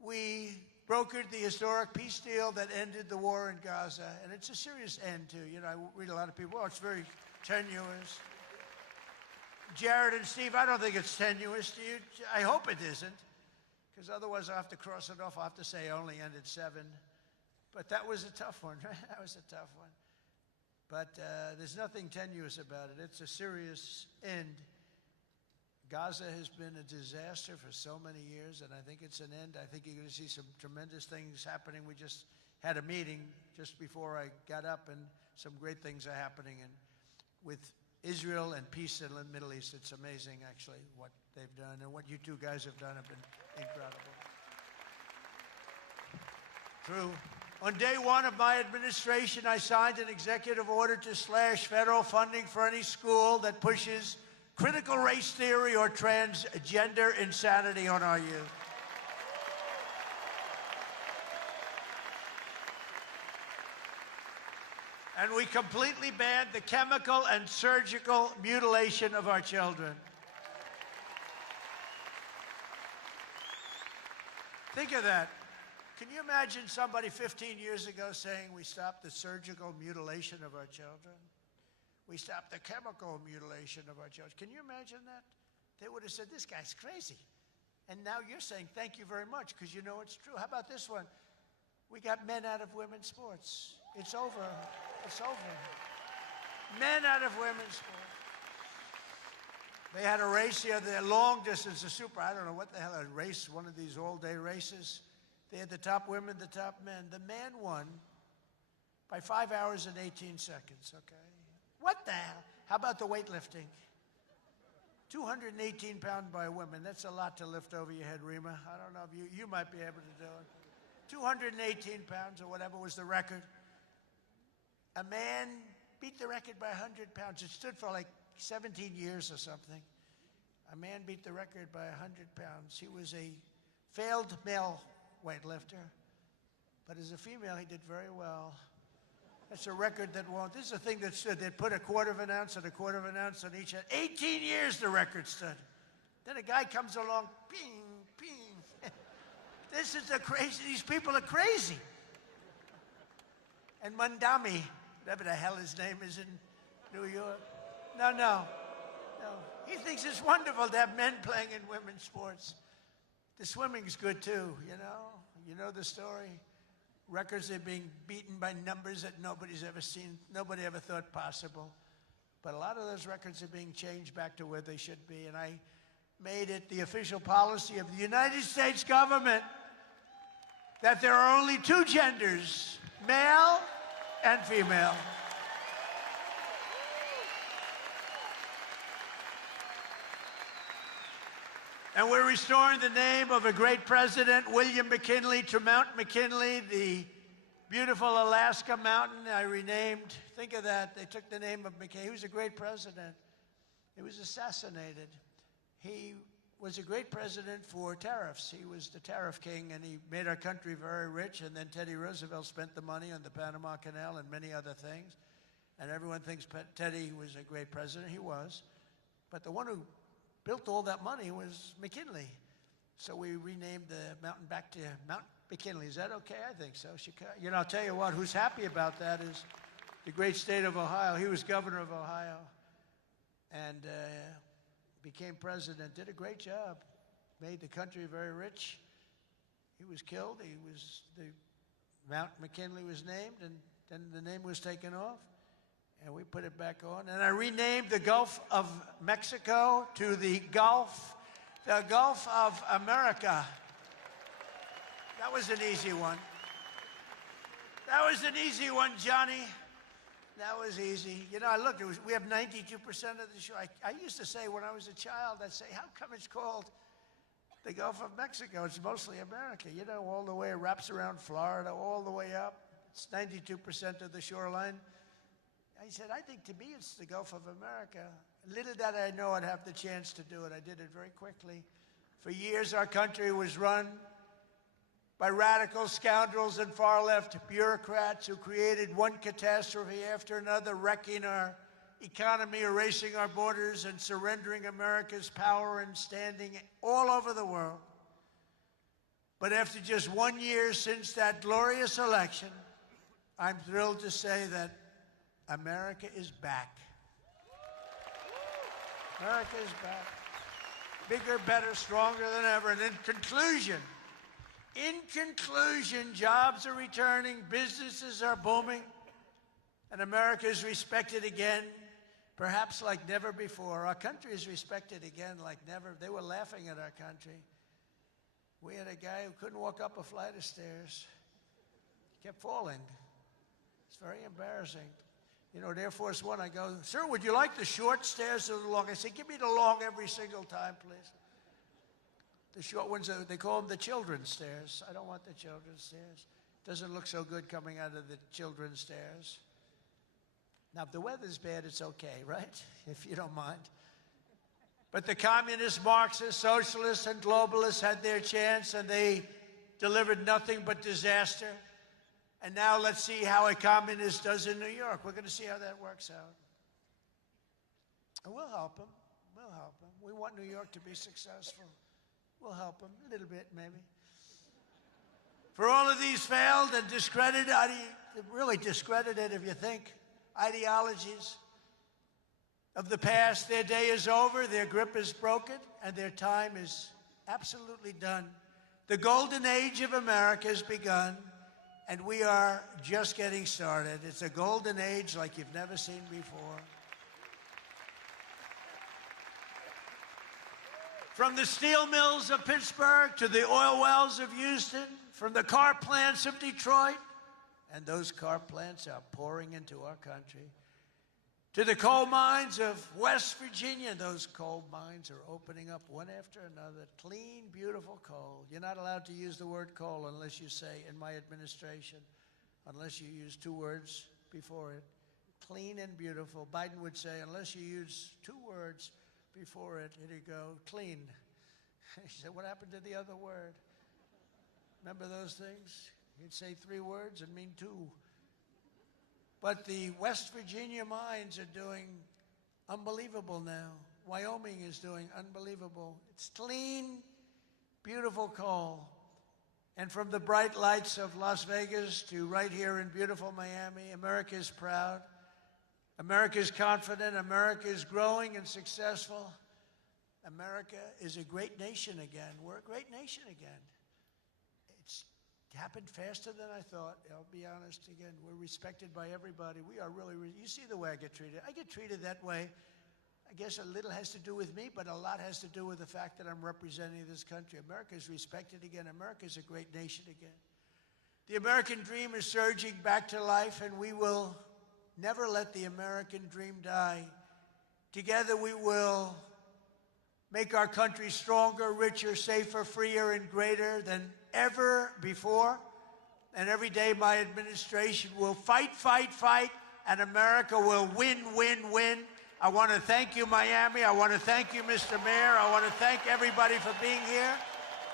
we brokered the historic peace deal that ended the war in Gaza. And it's a serious end, too. You know, I read a lot of people, oh, it's very tenuous. Jared and Steve, I don't think it's tenuous to you. I hope it isn't, because otherwise I'll have to cross it off. I'll have to say only ended 7. But that was a tough one, right? That was a tough one. But there's nothing tenuous about it. It's a serious end. Gaza has been a disaster for so many years, and I think it's an end. I think you're going to see some tremendous things happening. We just had a meeting just before I got up, and some great things are happening. And with Israel and peace in the Middle East, it's amazing, actually, what they've done. And what you two guys have done have been incredible. True. On day 1 of my administration, I signed an executive order to slash federal funding for any school that pushes critical race theory or transgender insanity on our youth. And we completely banned the chemical and surgical mutilation of our children. Think of that. Can you imagine somebody 15 years ago saying we stopped the surgical mutilation of our children? We stopped the chemical mutilation of our children. Can you imagine that? They would have said, this guy's crazy. And now you're saying, thank you very much, because you know it's true. How about this one? We got men out of women's sports. It's over. It's over. Men out of women's sports. They had a race here, the long distance, the super, I don't know what the hell, a race, one of these all-day races. They had the top women, the top men. The man won by 5 hours and 18 seconds, okay? What the hell? How about the weightlifting? 218 pounds by women. That's a lot to lift over your head, Rima. I don't know if you might be able to do it. 218 pounds or whatever was the record. A man beat the record by 100 pounds. It stood for like 17 years or something. A man beat the record by 100 pounds. He was a failed male weightlifter, but as a female, he did very well. That's a record that won't. This is a thing that stood. They'd put a quarter of an ounce and a quarter of an ounce on each end. 18 years the record stood. Then a guy comes along, ping, ping. This is the crazy. These people are crazy. And Mandami, whatever the hell his name is in New York. No. He thinks it's wonderful to have men playing in women's sports. The swimming's good too, you know? You know the story? Records are being beaten by numbers that nobody's ever seen, nobody ever thought possible. But a lot of those records are being changed back to where they should be, and I made it the official policy of the United States government that there are only 2 genders, male and female. And we're restoring the name of a great president, William McKinley, to Mount McKinley, the beautiful Alaska mountain I renamed. Think of that. They took the name of McKinley. He was a great president. He was assassinated. He was a great president for tariffs. He was the tariff king, and he made our country very rich. And then Teddy Roosevelt spent the money on the Panama Canal and many other things. And everyone thinks Teddy was a great president. He was. But the one who built all that money was McKinley. So we renamed the mountain back to Mount McKinley. Is that okay? I think so. You know, I'll tell you what, who's happy about that is the great state of Ohio. He was governor of Ohio and became president, did a great job, made the country very rich. He was killed. Mount McKinley was named, and then the name was taken off. And we put it back on. And I renamed the Gulf of Mexico to the Gulf of America. That was an easy one. That was an easy one, Johnny. That was easy. You know, I looked, we have 92% of the shore. I used to say when I was a child, I'd say, how come it's called the Gulf of Mexico? It's mostly America. You know, all the way, it wraps around Florida, all the way up. It's 92% of the shoreline. I said, I think to me it's the Gulf of America. Little did I know I'd have the chance to do it. I did it very quickly. For years, our country was run by radical scoundrels and far-left bureaucrats who created one catastrophe after another, wrecking our economy, erasing our borders, and surrendering America's power and standing all over the world. But after just 1 year since that glorious election, I'm thrilled to say that America is back. America is back. Bigger, better, stronger than ever. And in conclusion, jobs are returning, businesses are booming, and America is respected again, perhaps like never before. Our country is respected again like never. They were laughing at our country. We had a guy who couldn't walk up a flight of stairs. He kept falling. It's very embarrassing. You know, at Air Force One, I go, sir, would you like the short stairs or the long? I say, give me the long every single time, please. The short ones, they call them the children's stairs. I don't want the children's stairs. Doesn't look so good coming out of the children's stairs. Now, if the weather's bad, it's okay, right? If you don't mind. But the communists, Marxists, socialists, and globalists had their chance, and they delivered nothing but disaster. And now let's see how a communist does in New York. We're going to see how that works out. And we'll help them. We'll help them. We want New York to be successful. We'll help them a little bit, maybe. For all of these failed and discredited, really discredited if you think, ideologies of the past, their day is over, their grip is broken, and their time is absolutely done. The golden age of America has begun, and we are just getting started. It's a golden age like you've never seen before. From the steel mills of Pittsburgh to the oil wells of Houston, from the car plants of Detroit, and those car plants are pouring into our country, to the coal mines of West Virginia. Those coal mines are opening up one after another. Clean, beautiful coal. You're not allowed to use the word coal unless you say, in my administration, unless you use 2 words before it. Clean and beautiful. Biden would say, unless you use 2 words before it, here you go, clean. He said, what happened to the other word? Remember those things? You'd say 3 words and mean 2. But the West Virginia mines are doing unbelievable now. Wyoming is doing unbelievable. It's clean, beautiful coal. And from the bright lights of Las Vegas to right here in beautiful Miami, America is proud. America is confident. America is growing and successful. America is a great nation again. We're a great nation again. It's happened faster than I thought. I'll be honest again. We're respected by everybody. We are really, you see the way I get treated. I get treated that way. I guess a little has to do with me, but a lot has to do with the fact that I'm representing this country. America is respected again. America is a great nation again. The American dream is surging back to life, and we will never let the American dream die. Together we will make our country stronger, richer, safer, freer, and greater than ever before. And every day my administration will fight, fight, fight, and America will win, win, win. I want to thank you, Miami. I want to thank you, Mr. Mayor. I want to thank everybody for being here.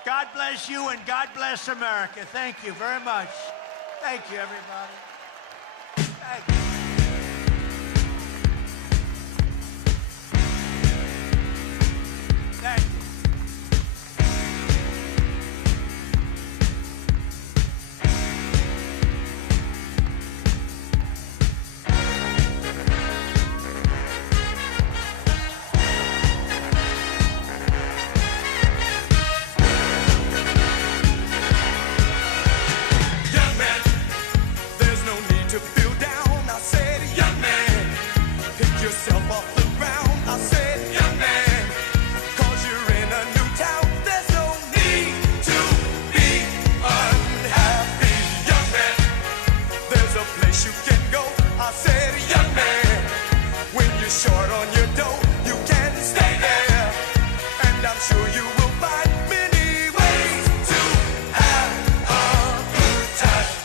God bless you, and God bless America. Thank you very much. Thank you, everybody. Thank you.